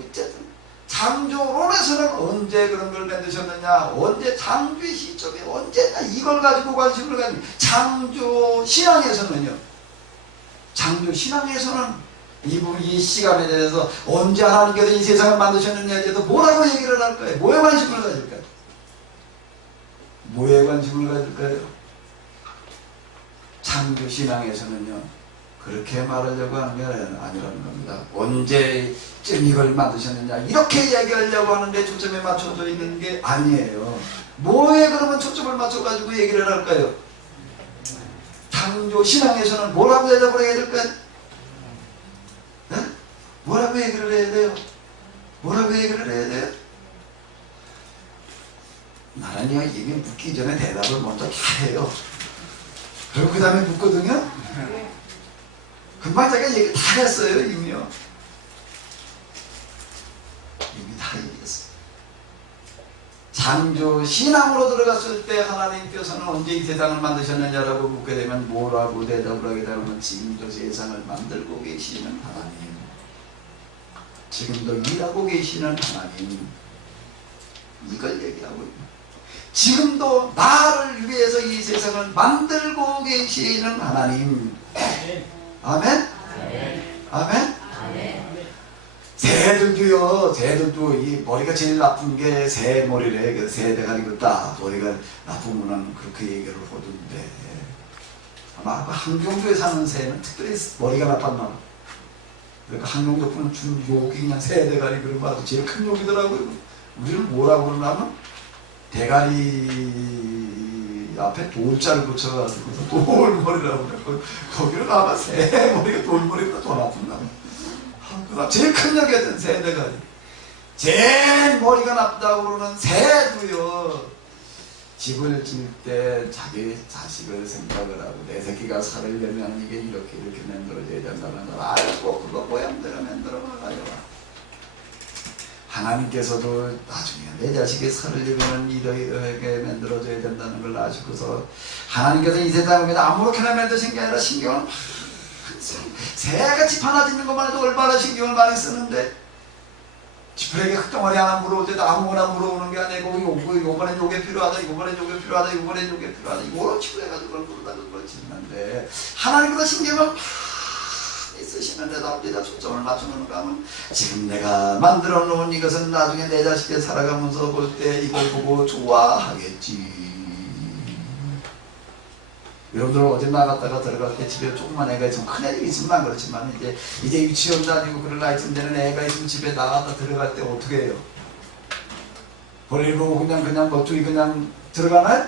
어쨌든 창조론에서는 언제 그런 걸 만드셨느냐, 언제 창조의 시점이 언제냐 이걸 가지고 관심을 가지고 창조신앙에서는 이 시간에 대해서 언제 하나님께서 이 세상을 만드셨느냐에 대해서 뭐라고 얘기를 할 거예요? 뭐에 관심을 가질까요? 뭐에 관심을 가질까요? 창조신앙에서는요 그렇게 말하려고 하는 게 아니라는 겁니다. 언제쯤 이걸 만드셨느냐 이렇게 얘기하려고 하는데 초점에 맞춰져 있는 게 아니에요. 뭐에 그러면 초점을 맞춰가지고 얘기를 할까요? 창조신앙에서는 뭐라고 대답을 해야 될까요? 네? 뭐라고 얘기를 해야 돼요? 뭐라고 얘기를 해야 돼요? 나는요 이미 묻기 전에 대답을 먼저 다 해요. 그리고 그 다음에 묻거든요. 금방 제가 얘기 다 했어요. 이미 다 얘기했어요. 창조신앙으로 들어갔을 때 하나님께서는 언제 이 세상을 만드셨느냐라고 묻게 되면 뭐라고 대답을 하게 되면 지금도 세상을 만들고 계시는 하나님, 지금도 일하고 계시는 하나님, 이걸 얘기하고 있는. 지금도 나를 위해서 이 세상을 만들고 계시는 하나님. 아멘? 아멘? 새들도 이 머리가 제일 나쁜 게 새 머리래. 그래서 새 대가리가 딱 머리가 나쁘면은 그렇게 얘기를 하던데 아마 항공도에 사는 새는 특별히 머리가 나빴나. 그러니까 항공도 푸는 준 욕이 그냥 새 대가리 그런 거 제일 큰 욕이더라고요. 우리는 뭐라고 그러냐면 대가리 앞에 돌자를 붙여가지고 돌머리라고 그래. 거기는 아마 새 머리가 돌머리보다 더 나쁜가. 제일 큰 역이었던 새 대가리. 제일 머리가 나쁘다고 그러는 새도요. 집을 질 때 자기 자식을 생각을 하고 내 새끼가 살으려면 이게 이렇게 만들어져야 된다는 걸 알고 그거 모양대로 만들어 가요. 하나님께서도 나중에 내 자식이 살으려면 이러이러하게 만들어져야 된다는 걸 아시고서 하나님께서 이 세상을 그냥 아무렇게나 만드신 게 아니라 신경을 새가 집 하나 짓는 것만 해도 얼마나 신경을 많이 쓰는데 지푸레기 흙덩어리 하나 물어올 때도 아무거나 물어오는 게 아니고 요번엔 요게 필요하다, 이번엔 요게 필요하다, 이번엔 요게 필요하다 이거로 치부해가지고 그걸 물어다 그걸 짓는데 하나님께서 신경을 쓰시는데도 앞에다 초점을 맞춰놓는가 하면 지금 내가 만들어 놓은 이것은 나중에 내 자식이 살아가면서 볼 때 이걸 보고 좋아하겠지. 여러분들 어디 나갔다가 들어갈 때 집에 조그만 애가 있으면 큰 애가 있으면 그렇지만 이제 유치원 다니고 그럴 나이쯤 되는 애가 있으면 집에 나갔다 들어갈 때 어떻게 해요? 버리고 그냥 멋지게 그냥 들어가나요?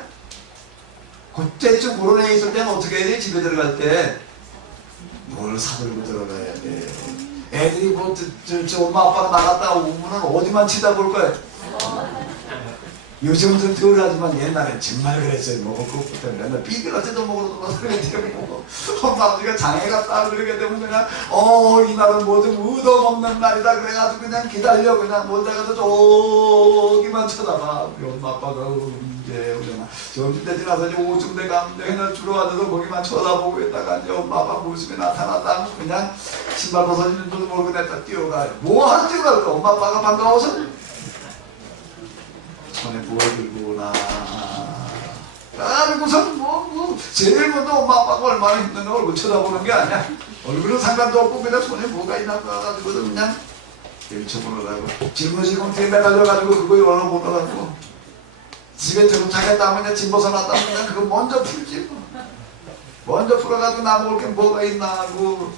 그때쯤 그런 애 있을 때는 어떻게 해야 돼? 집에 들어갈 때 뭘 사들고 들어가야 돼. 애들이 뭐 저 엄마 아빠가 나갔다 오면은 어디만 쳐다볼 거야? 요즘은 덜 하지만 옛날엔 정말 그랬어요. 뭐 그것부터 맨날 삐그러지도 먹으러 돌아다니고 엄마 아버지가 장애 갔다 그러게 되면 그냥 이날은 뭐좀 얻어먹는 날이다 그래가지고 그냥 기다려 그냥 몰다가도 저기만 쳐다봐. 우리 엄마 아빠가 이제 우리나 점심때 지나서 이제 오줌 내가 그냥 주로 앉아서 거기만 쳐다보고 있다가 이제 엄마 아빠 모습이 나타났다 하면 그냥 신발 벗어지는 줄도 모르고 내가 뛰어가요. 뭐 하러 뛰어갈까? 엄마 아빠가 반가워서? 손에 뭘 들고 오나. 그리고선 제일 먼저 엄마 아빠가 얼마나 힘든가 얼굴 쳐다보는 게 아니야. 얼굴은 상관도 없고 그냥 손에 뭐가 있나 봐가지고 그냥 밀쳐보느라고 질문실금 뒤에 매달려가지고 그거 열어보느라고 집에 정착했다 하면 짐 벗어났다 하면 그거 먼저 풀지 뭐. 먼저 풀어가지고 나 먹을 게 뭐가 있나 하고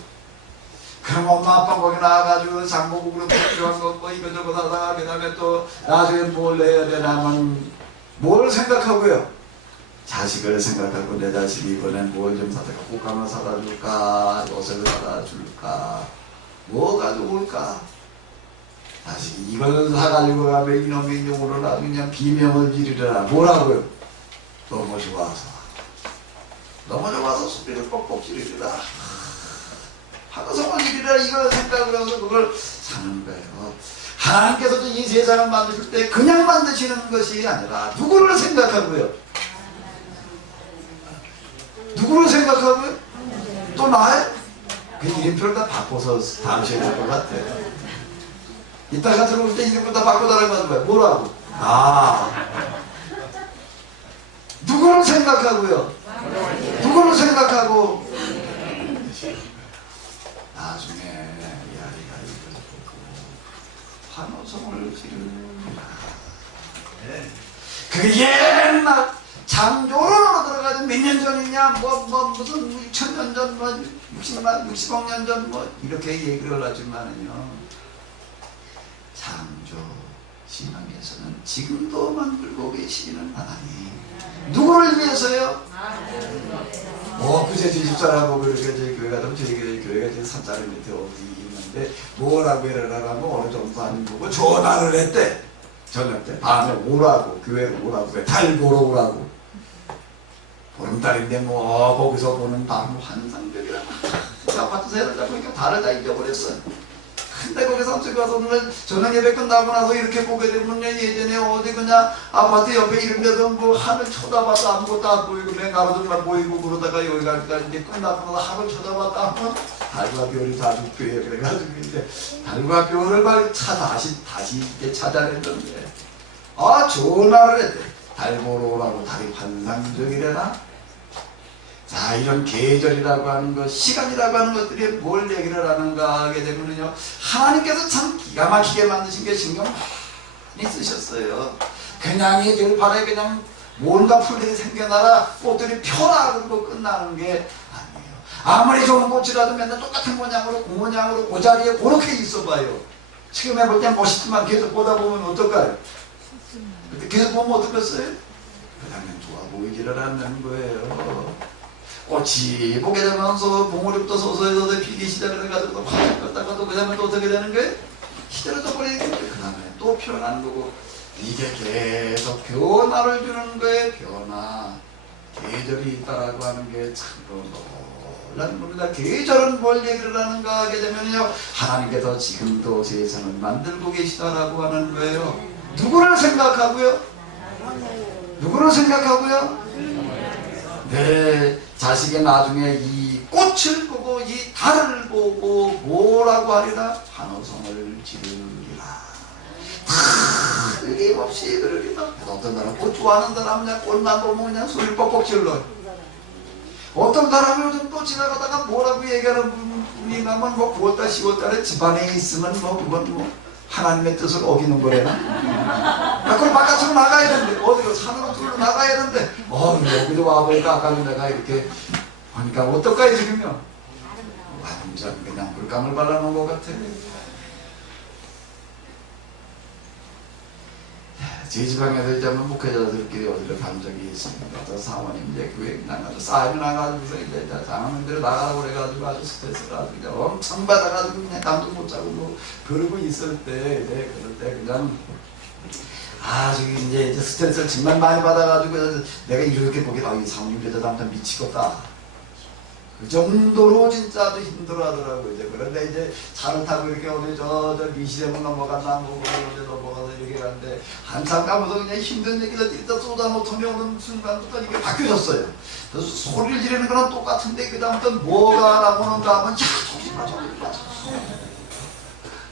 그럼 엄마 아빠 거기 나와가지고 장보고 그런 필요한 거 뭐 이거저거 하다가 그 다음에 또 나중에 뭘 해야 되냐면 뭘 생각하고요? 자식을 생각하고 내 자식이 이번엔 뭘 좀 사다가 꽃감을 사다 줄까? 옷을 사다 줄까? 뭐 가져올까? 자식이 이걸 사가지고 가면 이놈이 이제 오늘날 그냥 비명을 지르려나 뭐라고요? 너무 좋아서 소리를 뻑뻑 지르리라. 하나성을 일이라 이걸 생각을 해서 그걸 사는 거예요. 하나님께서도 이 세상을 만드실 때 그냥 만드시는 것이 아니라 누구를 생각하고요? 누구를 생각하고요? 또 나의? 그 이름표를 다 바꿔서 다루셔야 될 것 같아요. 이따가 들어올 때 이름표 다 바꿔달라고 하는 거예요. 뭐라고? 누구를 생각하고요? 누구를 생각하고? 나중에 야리가 이걸 보고 환호성을 지르는구나. 그게 옛날 창조론으로 들어가서 몇 년 전이냐 무슨 6,000년 전 60억 년 전 이렇게 얘기를 하지만은요 창조 신앙에서는 지금도 만들고 계시는 하나님 누구를 위해서요? 그제 제 집사람하고 이렇게 저희 교회 가면 저희 교회가 제 산자리 밑에 어디 있는데 뭐라고 해라라면 어느 정도 아닌 거고 전화를 했대. 저녁 때 밤에 오라고 교회로 오라고 달 보러 오라고. 보름달인데 거기서 보는 밤 환상적이라. 아파트 새를 잡고 이렇게 달을 다 잊어버렸어. 근데 거기서 저기 가서 오늘 저녁 예배 끝나고 나서 이렇게 보게 되면 예전에 어디 그냥 아파트 옆에 이런데도 뭐 하늘 쳐다봐도 아무것도 안 보이고 맨 가로등만 보이고 그러다가 여기까지 이제 끝나고 나서 하늘 쳐다봤다 하면 달과 별이 다 죽교해 그래가지고 이제 달과 별을 다시 이제 찾아냈는데 전화를 했대. 달 보러 오라고 달이 환상적이래나? 자, 이런 계절이라고 하는 것, 시간이라고 하는 것들이 뭘 얘기를 하는가 하게 되면요, 하나님께서 참 기가 막히게 만드신 게 신경 많이 쓰셨어요. 그냥 이 들판에 그냥 뭔가 풀들이 생겨나라 꽃들이 펴라 그러고 끝나는 게 아니에요. 아무리 좋은 꽃이라도 맨날 똑같은 모양으로 그 모양으로 그 자리에 그렇게 있어봐요. 지금 해볼 땐 멋있지만 계속 보다 보면 어떨까요? 계속 보면 어떻겠어요? 그냥 좋아 보이지를 않는 거예요. 꽃이 보게 되면서 봉오리부터 서서히 피기 시작을 해가지고 확 껐다가도 그 다음에 또 어떻게 되는 거예요? 시대를 버리니까 그 다음에 또 변하는 거고 이게 계속 변화를 주는 거예요. 변화. 계절이 있다라고 하는 게 참으로 놀라운 겁니다. 계절은 뭘 얘기를 하는가 하게 되면요 하나님께서 지금도 세상을 만들고 계시다라고 하는 거예요. 누구를 생각하고요? 누구를 생각하고요? 네, 자식이 나중에 이 꽃을 보고 이 달을 보고 뭐라고 하리라? 환호성을 지르리라. 틀림없이 그러리라. 어떤 사람은 꽃 좋아하는 사람은 꽃만 보면 그냥 소리를 뻑뻑 질러. 어떤 사람은 요즘 또 지나가다가 뭐라고 얘기하는 분이 나면 9월달 10월달에 집안에 있으면 그건 하나님의 뜻을 어기는 거래나? 그걸 바깥으로 나가야 되는데, 어디로 산으로 둘러 나가야 되는데, 여기도 와보니까 아까 내가 이렇게 하니까 어떨까요, 지금요? 완전 그냥 물감을 발라놓은 것 같아. 제 지방에서 이제 목회자들끼리 어디를 간 적이 있습니다. 저 사모님 이제 교회 나가서 사인을 나가지고서 이제 장로님들이 나가라고 그래가지고 아주 스트레스를 아주 그냥 엄청 받아가지고 그냥 잠도 못 자고 뭐 그러고 있을 때 이제 그럴 때 그냥 아주 이제 스트레스를 정말 많이 받아가지고 내가 이렇게 보기에 이 사모님 여자한테 미치겠다. 그 정도로 진짜 아주 힘들어 하더라고요. 이제 그런데 이제 차를 타고 이렇게 어디 저 미시대문 넘어갔나 뭐 어디 넘어가서 이렇게 가는데 한참 가면서 그냥 힘든 얘기를 일단 쏟아놓더니 어느 순간부터 이게 바뀌어졌어요. 그래서 소리를 지르는 거랑 똑같은데 그 다음부터 뭐가 나오는가 하면 야 정신 마 정신 마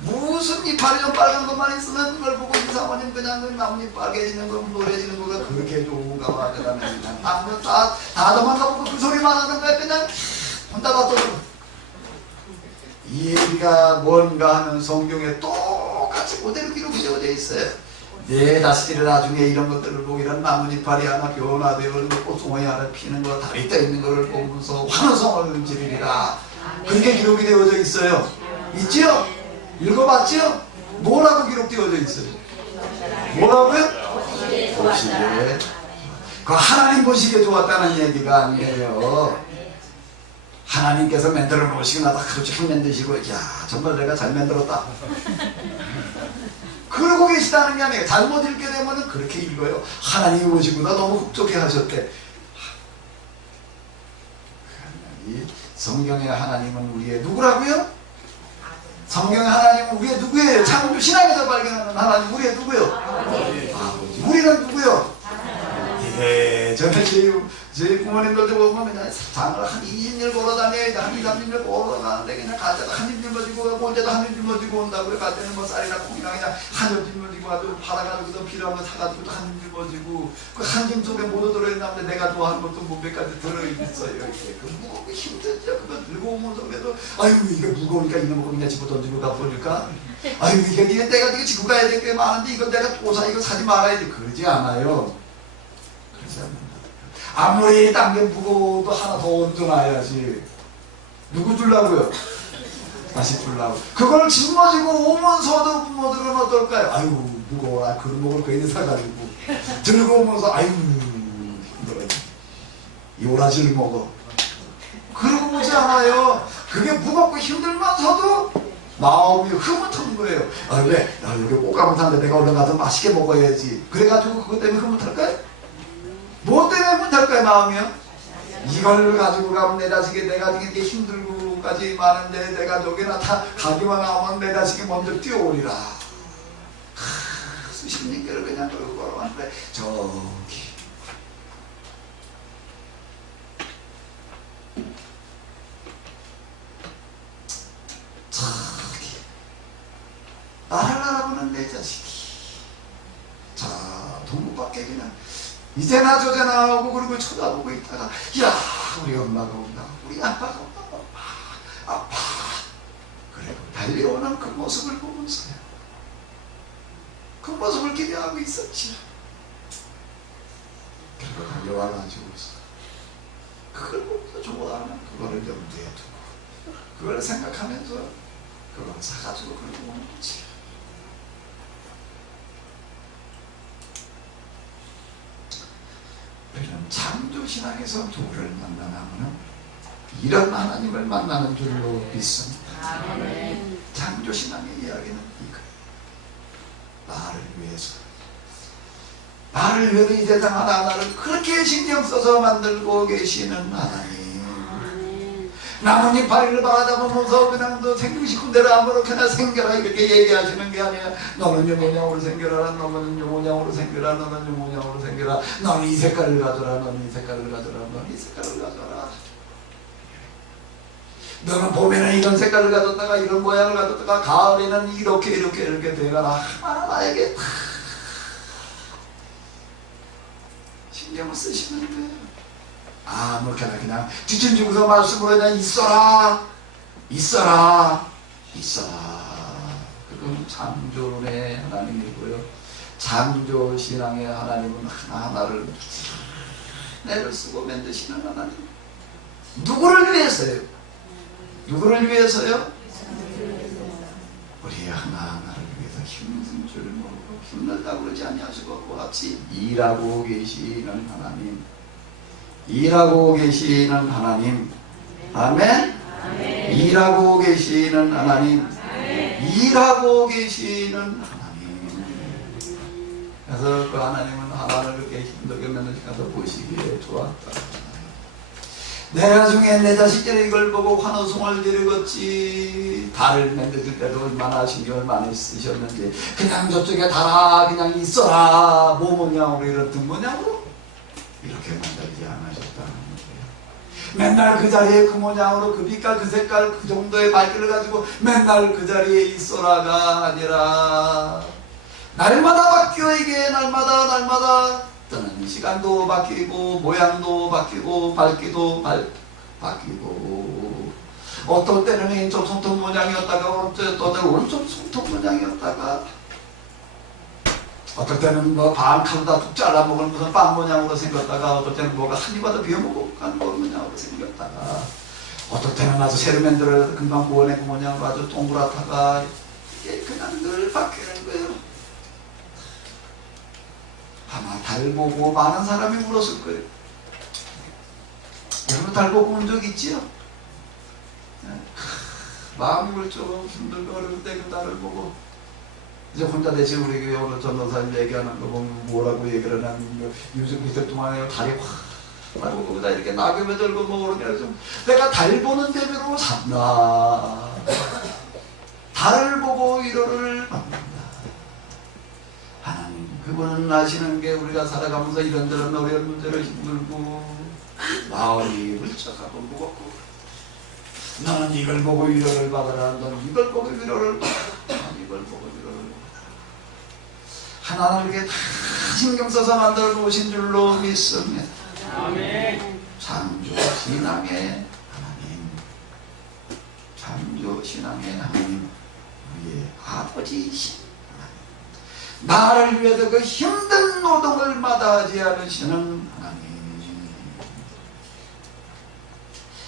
무슨 이파리 좀 빨간 것만 있으면 그걸 보고 이 사모님 그냥 그 나뭇잎 빨개지는 거 노래지는 거가 그렇게 좋은가 봐. 그 다음에 그냥 다 도망가보고 그 소리만 하는 거야. 그냥 혼자 다 떠들어. 이 얘기가 뭔가 하면 성경에 똑같이 그대로 기록이 되어 있어요. 다시들이 나중에 이런 것들을 보고 이런 나뭇잎알이 하나 변화되어 꽃송이 하나 피는 거 다리 떠 있는 것을 보면서 환호성을 음지리라. 그렇게 기록이 되어져 있어요. 있지요? 읽어봤지요? 뭐라고 기록되어져 있어요? 뭐라고요? 보시기에. 그 하나님 보시기에 좋았다는 얘기가 아니에요. 하나님께서 만들어 놓으시고 나도 하루 종일 만드시고 야 정말 내가 잘 만들었다 그러고 계시다는 게 아니에요. 잘못 읽게 되면 그렇게 읽어요. 하나님이 보시고나 너무 흡족해 하셨대. 성경의 하나님은 우리의 누구라고요? 성경의 하나님은 우리의 누구예요? 창조 신앙에서 발견하는 하나님 우리의 누구요? 아버지. 우리는 누구요? 저는 제 부모님들도 보면 그냥 장을 한 20년 걸어다녀야 한 2, 30년 걸어가는데 그냥 가자도 한 입 짊어지고 가고 언제도 한 입 짊어지고 온다고 그래. 가자는 뭐 쌀이나 콩이나 그냥 한 입 짊어지고 아주 받아가지고서 필요한 거 사가지고 한 입 짊어지고 그 한 짐 속에 모두 들어있는데 내가 좋아하는 것도 몸매까지 들어있어요. 이렇게 그 무겁고 힘들죠. 그거 들고 오면서 그래도 아유 이거 무거우니까 이놈 먹고 그냥 집어 던지고 가버릴까? 아유 이게 내가 이거 지고 가야 될 게 많은데 이거 내가 또 이거 사지 말아야지. 그러지 않아요. 그러지 않는다. 아무리 딴 게 무거워도 하나 더 얹어놔야지. 누구 주려고요? 다시 주려고. 그걸 짊어지고 오면서도 부모들은 어떨까요? 아유 무거워라. 그걸 먹을 거 있는 사가지고 들고 오면서 아유 힘들어요. 이 오라지를 먹어. 그러고 오지 않아요. 그게 무겁고 힘들면서도 마음이 흐뭇한 거예요. 아 왜? 나 여기 꽃가루 타는데 내가 얼른 가서 맛있게 먹어야지. 그래가지고 그것 때문에 흐뭇할까요? 뭐 때문에 흐뭇할까요? 마음이요? 이걸 가지고 가면 내 자식이 내 가족이 이게 힘들고까지 많은데 내가 저기나 다 가기만 하면 내 자식이 먼저 뛰어오리라. 수십 년께를 그냥 그러고 걸어왔는데 저기 나를 알아보는 내 자식이 자 동북밖에 그냥 이제나 저제나 하고 그리고 쳐다보고 있다가 야 우리 엄마가 온다 우리 아빠가 온다 아빠 그리고 달려오는 그 모습을 보면서요 그 모습을 기대하고 있었지. 결국 달려와가지고 그걸 보면서 좋아하면 그거를 염두에 두고 그걸 생각하면서 그걸 사가지고 그러고 오는 거지. 창조신앙에서 누구를 만나면 이런 하나님을 만나는 줄로 믿습니다. 창조신앙의 이야기는 이거 나를 위해서 나를 위해서 이 세상 하나하나를 그렇게 신경 써서 만들고 계시는 하나님. 나뭇잎 파리를 바라다보면서 그냥 너 생기고 싶은 대로 아무렇게나 생겨라 이렇게 얘기하시는 게 아니라 너는 유모냥으로 생겨라 너는 유모냥으로 생겨라 너는 유모냥으로 생겨라 너는 이 색깔을 가져라 너는 이 색깔을 가져라 너는 이 색깔을 가져라 너는 봄에는 이런 색깔을 가졌다가 이런 모양을 가졌다가 가을에는 이렇게 돼가라 하나하나에게 다 신경을 쓰시는 거예요. 아무렇게나 그냥 뒤짐지고서 말씀으로 그냥 있어라 그리고 그분 창조의 하나님이고요. 창조신앙의 하나님은 하나하나를 내를 쓰고 만드시는 하나님. 누구를 위해서요? 누구를 위해서요? 우리 하나하나를 위해서 힘든 줄 모르고 힘들다고 그러지 아니하시고 그와 같이 일하고 계시는 하나님, 일하고 계시는 하나님, 아멘. 일하고 계시는 하나님, 일하고 계시는 하나님. 그래서 그 하나님은 하나를 그렇게 힘들게 만드셔서 보시기에 좋았다. 내가 중에 내 자식들이 이걸 보고 환호성을 지르겠지. 달을 만들 때도 얼마나 신경을 많이 쓰셨는지, 그냥 저쪽에 달아 그냥 있어라 뭐 모양으로 이렇든 모양으로 이렇게 만들지 않으셨다는 거예요. 맨날 그 자리에 그 모양으로 그 빛깔 그 색깔 그 정도의 밝기를 가지고 맨날 그 자리에 있어라가 아니라 날마다 바뀌어. 이게 날마다 떠는 시간도 바뀌고 모양도 바뀌고 밝기도 바뀌고, 어떤 때는 왼쪽 손톱 모양이었다가 오른쪽 손톱 모양이었다가, 어떨 때는 뭐 반 칼로다 툭 잘라먹을 무슨 빵 모양으로 생겼다가, 어떨 때는 뭐가 한 입마다 비워먹고 가는 모양으로 생겼다가, 어떨 때는 아주 새로 만들어 금방 구워낸 모양으로 아주 동그랗다가, 이게 그냥 늘 바뀌는 거예요. 아마 달 보고 많은 사람이 울었을 거예요. 여러분 달 보고 운 적 있지요? 마음이 좀 힘들고 어려울 때 그 달을 보고, 이제 혼자 대신 우리 교회 오늘 전도사님 얘기하는 거 보면 뭐라고 얘기를 하냐면, 요즘 이틀 동안에 달이 확 말고 거기다 이렇게 낙엽에 들고 뭐 그러냐, 좀 내가 달 보는 재미로 샀나. 달을 보고 위로를 받는다. 하나님 그분은 아시는 게 우리가 살아가면서 이런저런 어려운 문제를 힘들고 마음이 울적하고 무겁고, 나는 이걸 보고 위로를 받아라, 넌 이걸 보고 위로를 받아라, 난 이걸 보고 위로를 받아라. 하나님께 다 신경 써서 만들어 놓으신 줄로 믿습니다. 아멘. 창조신앙의 하나님, 창조신앙의 하나님, 우리의 아버지이신 나를 위해서 그 힘든 노동을 마다하지 않으시는 하나님.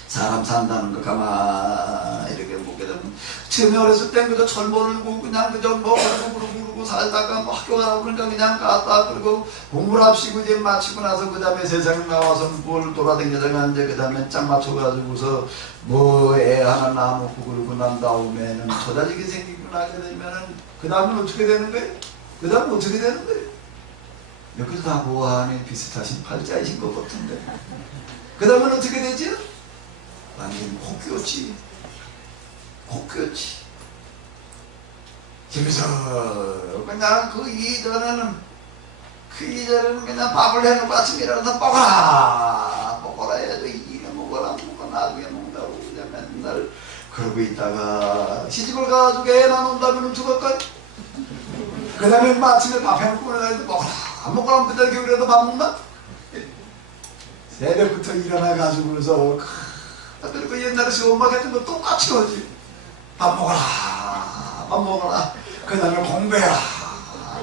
사람 산다는 거 가만히 이렇게 보게 되면, 처음에 어렸을 땐 그저 철모르고 그냥 그저 뭐 그러고 살다가 뭐 학교 가라고 그러니까 그냥 갔다, 그리고 공부를 합시고 이제 마치고 나서 그 다음에 세상에 나와서 뭘 돌아다니다가 이제 그 다음에 짝 맞춰가지고서 뭐 애 하나 낳아놓고 그러고 난 다음에는 처자식이 생기고 나게 되면은 그 다음은 어떻게 되는 거예요? 그 다음은 어떻게 되는 거예요? 여기도 다 보안에 비슷하신 팔자이신 것 같은데, 그 다음은 어떻게 되죠? 완전히 코끼었지. 그래서 그냥 그 이전에는 그냥 밥을 해놓고 아침에 일어나서 먹어라 해도 이게 먹어라 나중에 먹는다고 그냥 맨날 그러고 있다가, 시집을 가가지고 애 낳는다면 죽을까요? 그 다음에 아침에 밥 해놓고 먹어라 안 먹으라면 그때 겨울에도 밥 먹나? 새벽부터 일어나가지고서 그리고 옛날에 시엄마가 했던 거 똑같이 하지. 밥 먹어라. 그 다음에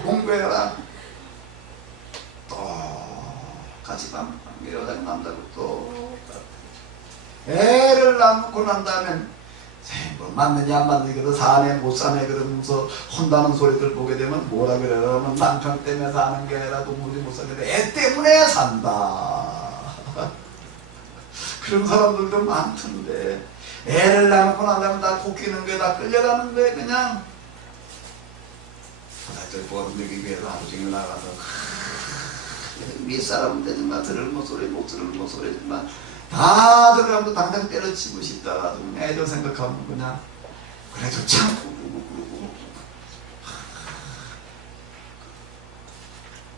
공부해라. 똑같이 여자가 남자고 똑같아. 애를 낳고 난 다음엔 뭐 맞느냐 안 맞느냐, 사네 못 사네 그러면서 혼나는 소리들 보게 되면 뭐라 그러면 남편 때문에 사는 게 아니라 동물이 못 사는데 애 때문에 산다. 그런 사람들도 많던데, 애를 낳고 나면 다 코끼는 거에 다 끌려가는 거에 그냥 사실 보름들기 위해서 하루 종일 나가서 윗사람은 되지만 들을 목소리 못 들을 목소리지만 다 들어가면 당장 때려치고 싶다. 애들 생각하면 그냥 그래도 참고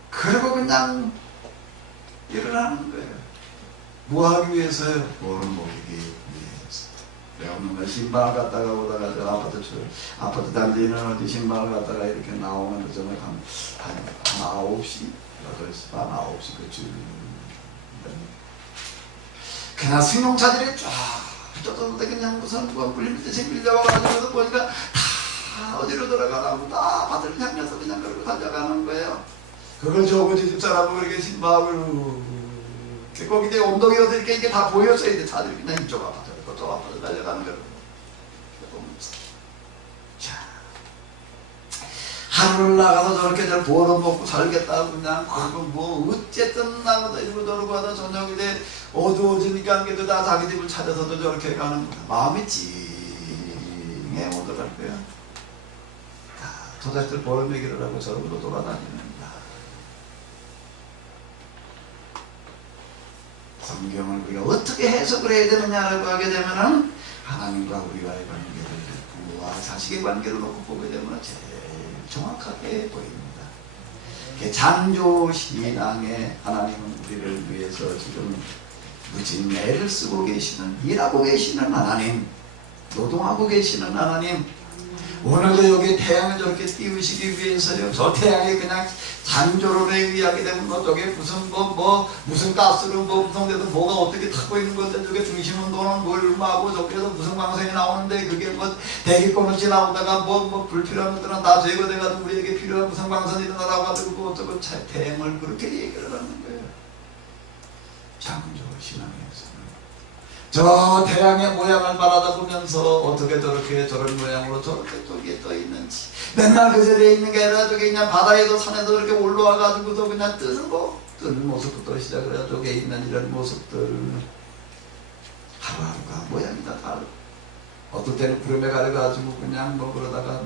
그리고 그냥 일어나는 거예요. 뭐 하기 위해서요? 뭐는 먹이기 위해서. 내가 오늘 신발 갖다가 오다가 저 아파트 단지는 어디 신발 갖다가 이렇게 나오는 거 저녁 한 9시, 8시, 반 9시 그쯤. 그냥 승용차들이 쫙 쫓아오는데 그냥 무슨 물리미터 생길 잡아가지고 보니까 다 다 어디로 돌아가라고 다 밭을 향해서 그냥 그렇게 달려가는 거예요. 그걸 저 어디 집사람은 그렇게 신방을 거기 이제 엉덩이 어디 이게 다 보였어요. 이제 다들 그냥 이쪽 아파트 저쪽 아파트 달려가는 거예요. 자, 하루를 나가서 저렇게 저 벌어먹고 살겠다고 그냥 그리고 뭐 어쨌든 나가서 이리로 저러고 하다 저녁 이제 어두워지니까 그래도 다 자기 집을 찾아서도 저렇게 가는 거야. 마음이 찡해 오더랄 거야. 다 저자들 벌어먹이를 하고 저러고 돌아다니는 성경을 우리가 어떻게 해석을 해야 되느냐라고 하게 되면은 하나님과 우리와의 관계를 부모와 자식의 관계를 놓고 보게 되면 제일 정확하게 보입니다. 창조신앙에 하나님은 우리를 위해서 지금 무진 애를 쓰고 계시는, 일하고 계시는 하나님, 노동하고 계시는 하나님, 오늘도 여기 태양을 저렇게 띄우시기 위해서요. 저 태양이 그냥 창조론에 의하게 되면 저게 무슨 가스로 무슨 데서 뭐가 어떻게 타고 있는 건데 저게 중심운동은 얼마고 저기에서 무슨 광선이 나오는데 그게 대기권을 지나오다가 불필요한 것들은 다 제거돼가지고 우리에게 필요한 무슨 광선이 일어나라고 하고 어쩌고 태양을 그렇게 얘기를 하는 거예요. 창조신앙에서는 저 태양의 모양을 바라보면서 어떻게 저렇게 저런 모양으로 저렇게 저기에 떠 있는지, 맨날 그 자리에 있는 게 아니라 저기 그냥 바다에도 산에도 저렇게 올라와가지고도 그냥 뜨는 모습부터 시작을 해서 저기에 있는 이런 모습들 하루하루가 모양이 다 다르고, 어떨 때는 구름에 가려가지고 그냥 그러다가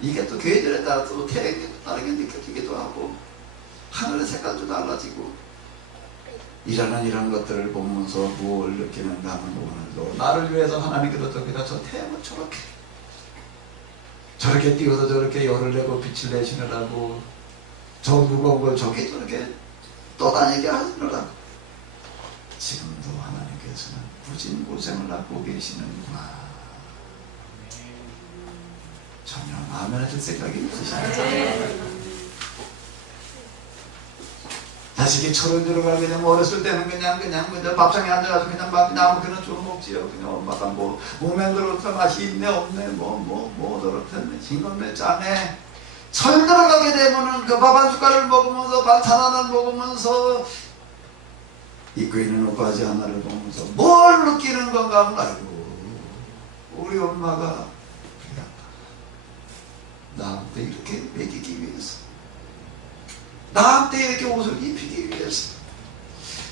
이게 또 계절에 따라서 태양이 다르게 느껴지기도 하고 하늘의 색깔도 달라지고, 이런 것들을 보면서 무엇을 느끼는가 하면 오늘도 나를 위해서 하나님께서 저기다 저 태양을 저렇게 띄워서 저렇게 열을 내고 빛을 내시느라고 저 무거운 걸 저기 저렇게 떠다니게 하시느라고 지금도 하나님께서는 무진 고생을 하고 계시는구나. 전혀 아멘 하실 생각이 없으시죠? 자식이 철을 들어가게 되면 어렸을 때는 그냥 밥상에 앉아가지고 그냥 아무거나 주워 먹지요. 그냥 엄마가 몸에 들었다 맛이 있네 없네 들었네 징겁네 짜네. 철 들어가게 되면은 그 밥 한 숟갈을 먹으면서 반찬 하나를 먹으면서 입고 있는 옷가지 하나를 보면서 뭘 느끼는 건가 하면 아이고 우리 엄마가 나한테 이렇게 먹이기 위해서, 나한테 이렇게 옷을 입히기 위해서,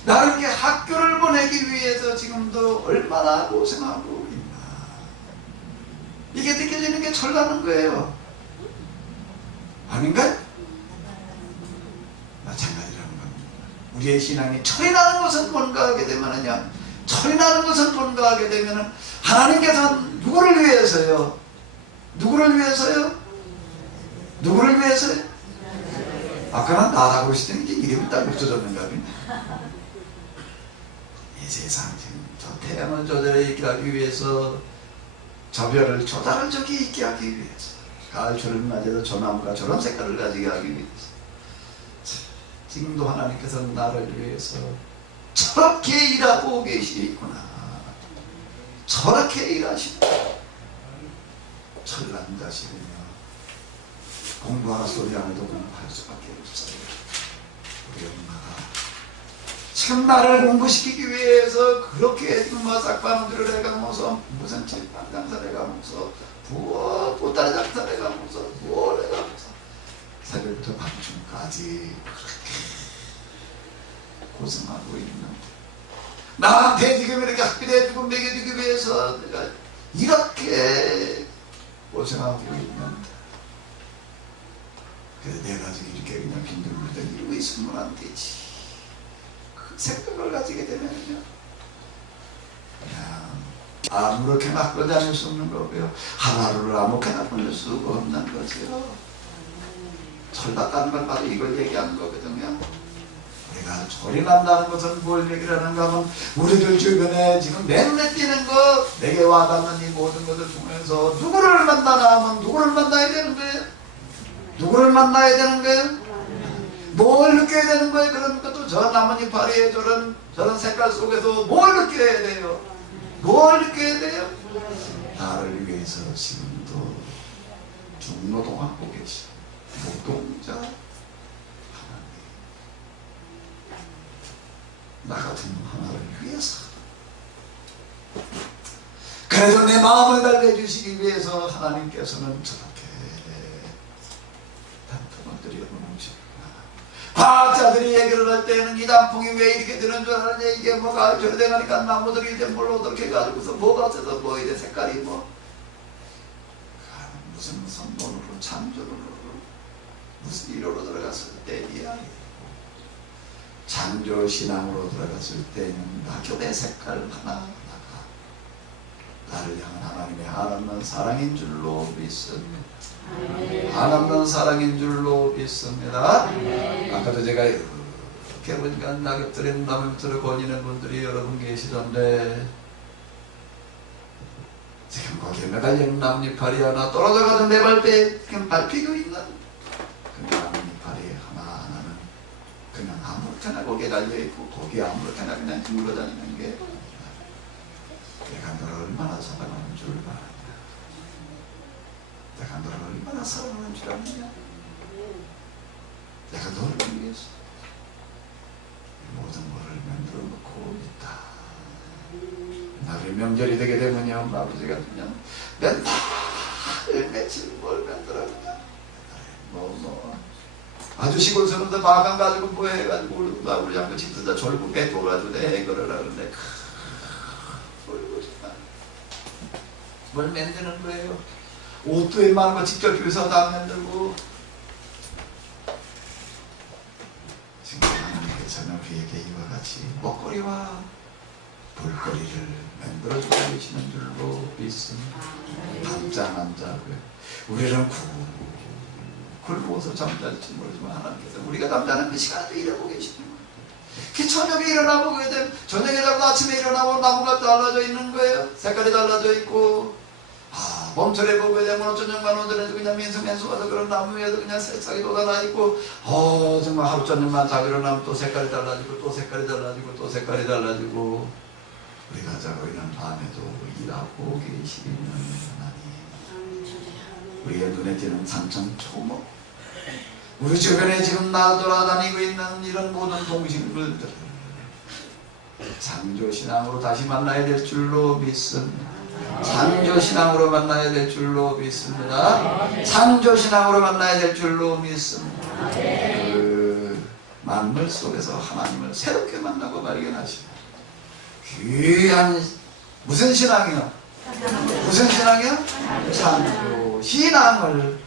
나를 이렇게 학교를 보내기 위해서 지금도 얼마나 고생하고 있나. 이게 느껴지는 게 철나는 거예요. 아닌가요? 마찬가지라는 겁니다. 우리의 신앙이 철이 나는 것은 뭔가 하게 되면은요, 철이 나는 것은 뭔가 하게 되면은 하나님께서는 누구를 위해서요? 누구를 위해서요? 누구를 위해서요? 아까는 나라고 그러시더니 이제 이름이 딱 붙여졌는가 보네. 이 세상 지금 저 태양을 저절에 있게 하기 위해서, 저 별을 저 달을 저기 있게 하기 위해서, 가을철을 맞이해서 저 나무가 저런 색깔을 가지게 하기 위해서, 지금도 하나님께서는 나를 위해서 저렇게 일하고 계시구나. 저렇게 일하시고 철난 자식이며 공부하라 소리 안 해도 공부할 수밖에 없어요. 우리 엄마가 지금 나를 공부시키기 위해서 그렇게 싹바늘을 해가면서 무슨 책방 장사를 해가면서 보따리 장사를 해가면서 뭘 해가면서 새벽부터 밤중까지 그렇게 고생하고 있는데, 나한테 지금 이렇게 학비를 해주고 먹여주기 위해서 내가 이렇게 고생하고 있는데, 그래서 내가 지금 이렇게 그냥 빈둥빈둥 이러고 있으면 안 되지. 그 생각을 가지게 되면요, 그냥 아무렇게나 끌어다닐 수 없는 거고요, 하루하루를 아무렇게나 보낼 수가 없는 거죠. 철났다는 건 바로 이걸 얘기하는 거거든요. 우리가 철이 난다는 것은 뭘 얘기를 하는가 하면, 우리들 주변에 지금 내 눈에 띄는 것, 내게 와닿는 이 모든 것을 통해서 누구를 만나나 하면 누구를 만나야 되는 거예요? 누구를 만나야 되는 거예요? 뭘 느껴야 되는 거예요? 그런 것도 저 나뭇잎 파리에 저런 색깔 속에서 뭘 느껴야 돼요? 뭘 느껴야 돼요? 나를 위해서 지금도 중노동하고 계신 노동자 하나님, 나 같은 하나를 위해서, 그래도 내 마음을 달래주시기 위해서 하나님께서는 저렇게 단풍을 들여놓으시구나. 과학자들이 얘기를 할 때는 이 단풍이 왜 이렇게 되는 줄 아느냐, 이게 뭐가 저래 돼가니까 나무들이 이제 뭘 어떻게 해가지고서 뭐가 어째서 뭐 이래 색깔이 뭐 무슨 선본으로 창조로 무슨 이로로 들어갔을 때이야. 창조신앙으로 들어갔을 때는 낙엽의 색깔 하나하나가 나를 향한 하나님의 한없는 사랑인 줄로 믿습니다. 한없는 사랑인 줄로 믿습니다. 아까도 제가 이렇게 보니까 낙엽들의 나무들을 거니는 분들이 여러분 계시던데, 지금 거기에 매달리는 나뭇잎알이 하나 떨어져가던 내 발대에 밟히고 있는 그 나뭇잎알이 하나하나는 그냥 아무렇게나 거기에 달려있고 거기에 아무렇게나 그냥 굴러다니는 게, 내가 너를 얼마나 사랑하는 줄 아느냐, 내가 너를 얼마나 사랑하는 줄 아느냐, 내가 너를 위해서 모든 것을 만들어 놓고 있다. 나를 명절이 되게 되면요, 아버지가 그냥 맨날 며칠 뭘 만들어 그냥 아주 시골 사람들 마감 가지고 뭐 해가지고 우리 양도 집에다 졸고 뺏고가지고 내 그러라 그러는데 뭘 만드는 거예요? 옷도 웬만한 거 직접 주워서 다 만들고. 지금 하나님께서는 우리에게 이와 같이 먹거리와 볼거리를 만들어주고 계시는 줄로 믿습니다. 잠잠한 자고요. 우리는 굶어서 잠잘지 모르지만 하나님께서 우리가 잠자는 그 시간도 일하고 계시는 거예요. 그 저녁에 일어나 보게 되면, 저녁에 자고 아침에 일어나면 나무가 달라져 있는 거예요. 색깔이 달라져 있고, 봄철에 보게 되면 저녁만 오더라도 그냥 민수민수가서 그런 나무 위에도 그냥 새싹이 돋아나 있고, 정말 하루 저녁만 다 일어나면 또 색깔이 달라지고 또 색깔이 달라지고 또 색깔이 달라지고, 우리가 자고 있는 밤에도 일하고 계시는 하나님, 우리의 눈에 띄는 산천초목, 우리 주변에 지금 돌아다니고 있는 이런 모든 동식물들 창조신앙으로 다시 만나야 될 줄로 믿습니다. 창조신앙으로 만나야 될 줄로 믿습니다. 창조신앙으로 만나야 될 줄로 믿습니다. 그 만물 속에서 하나님을 새롭게 만나고 발견하시고, 귀한 무슨 신앙이요? 무슨 신앙이요? 창조신앙을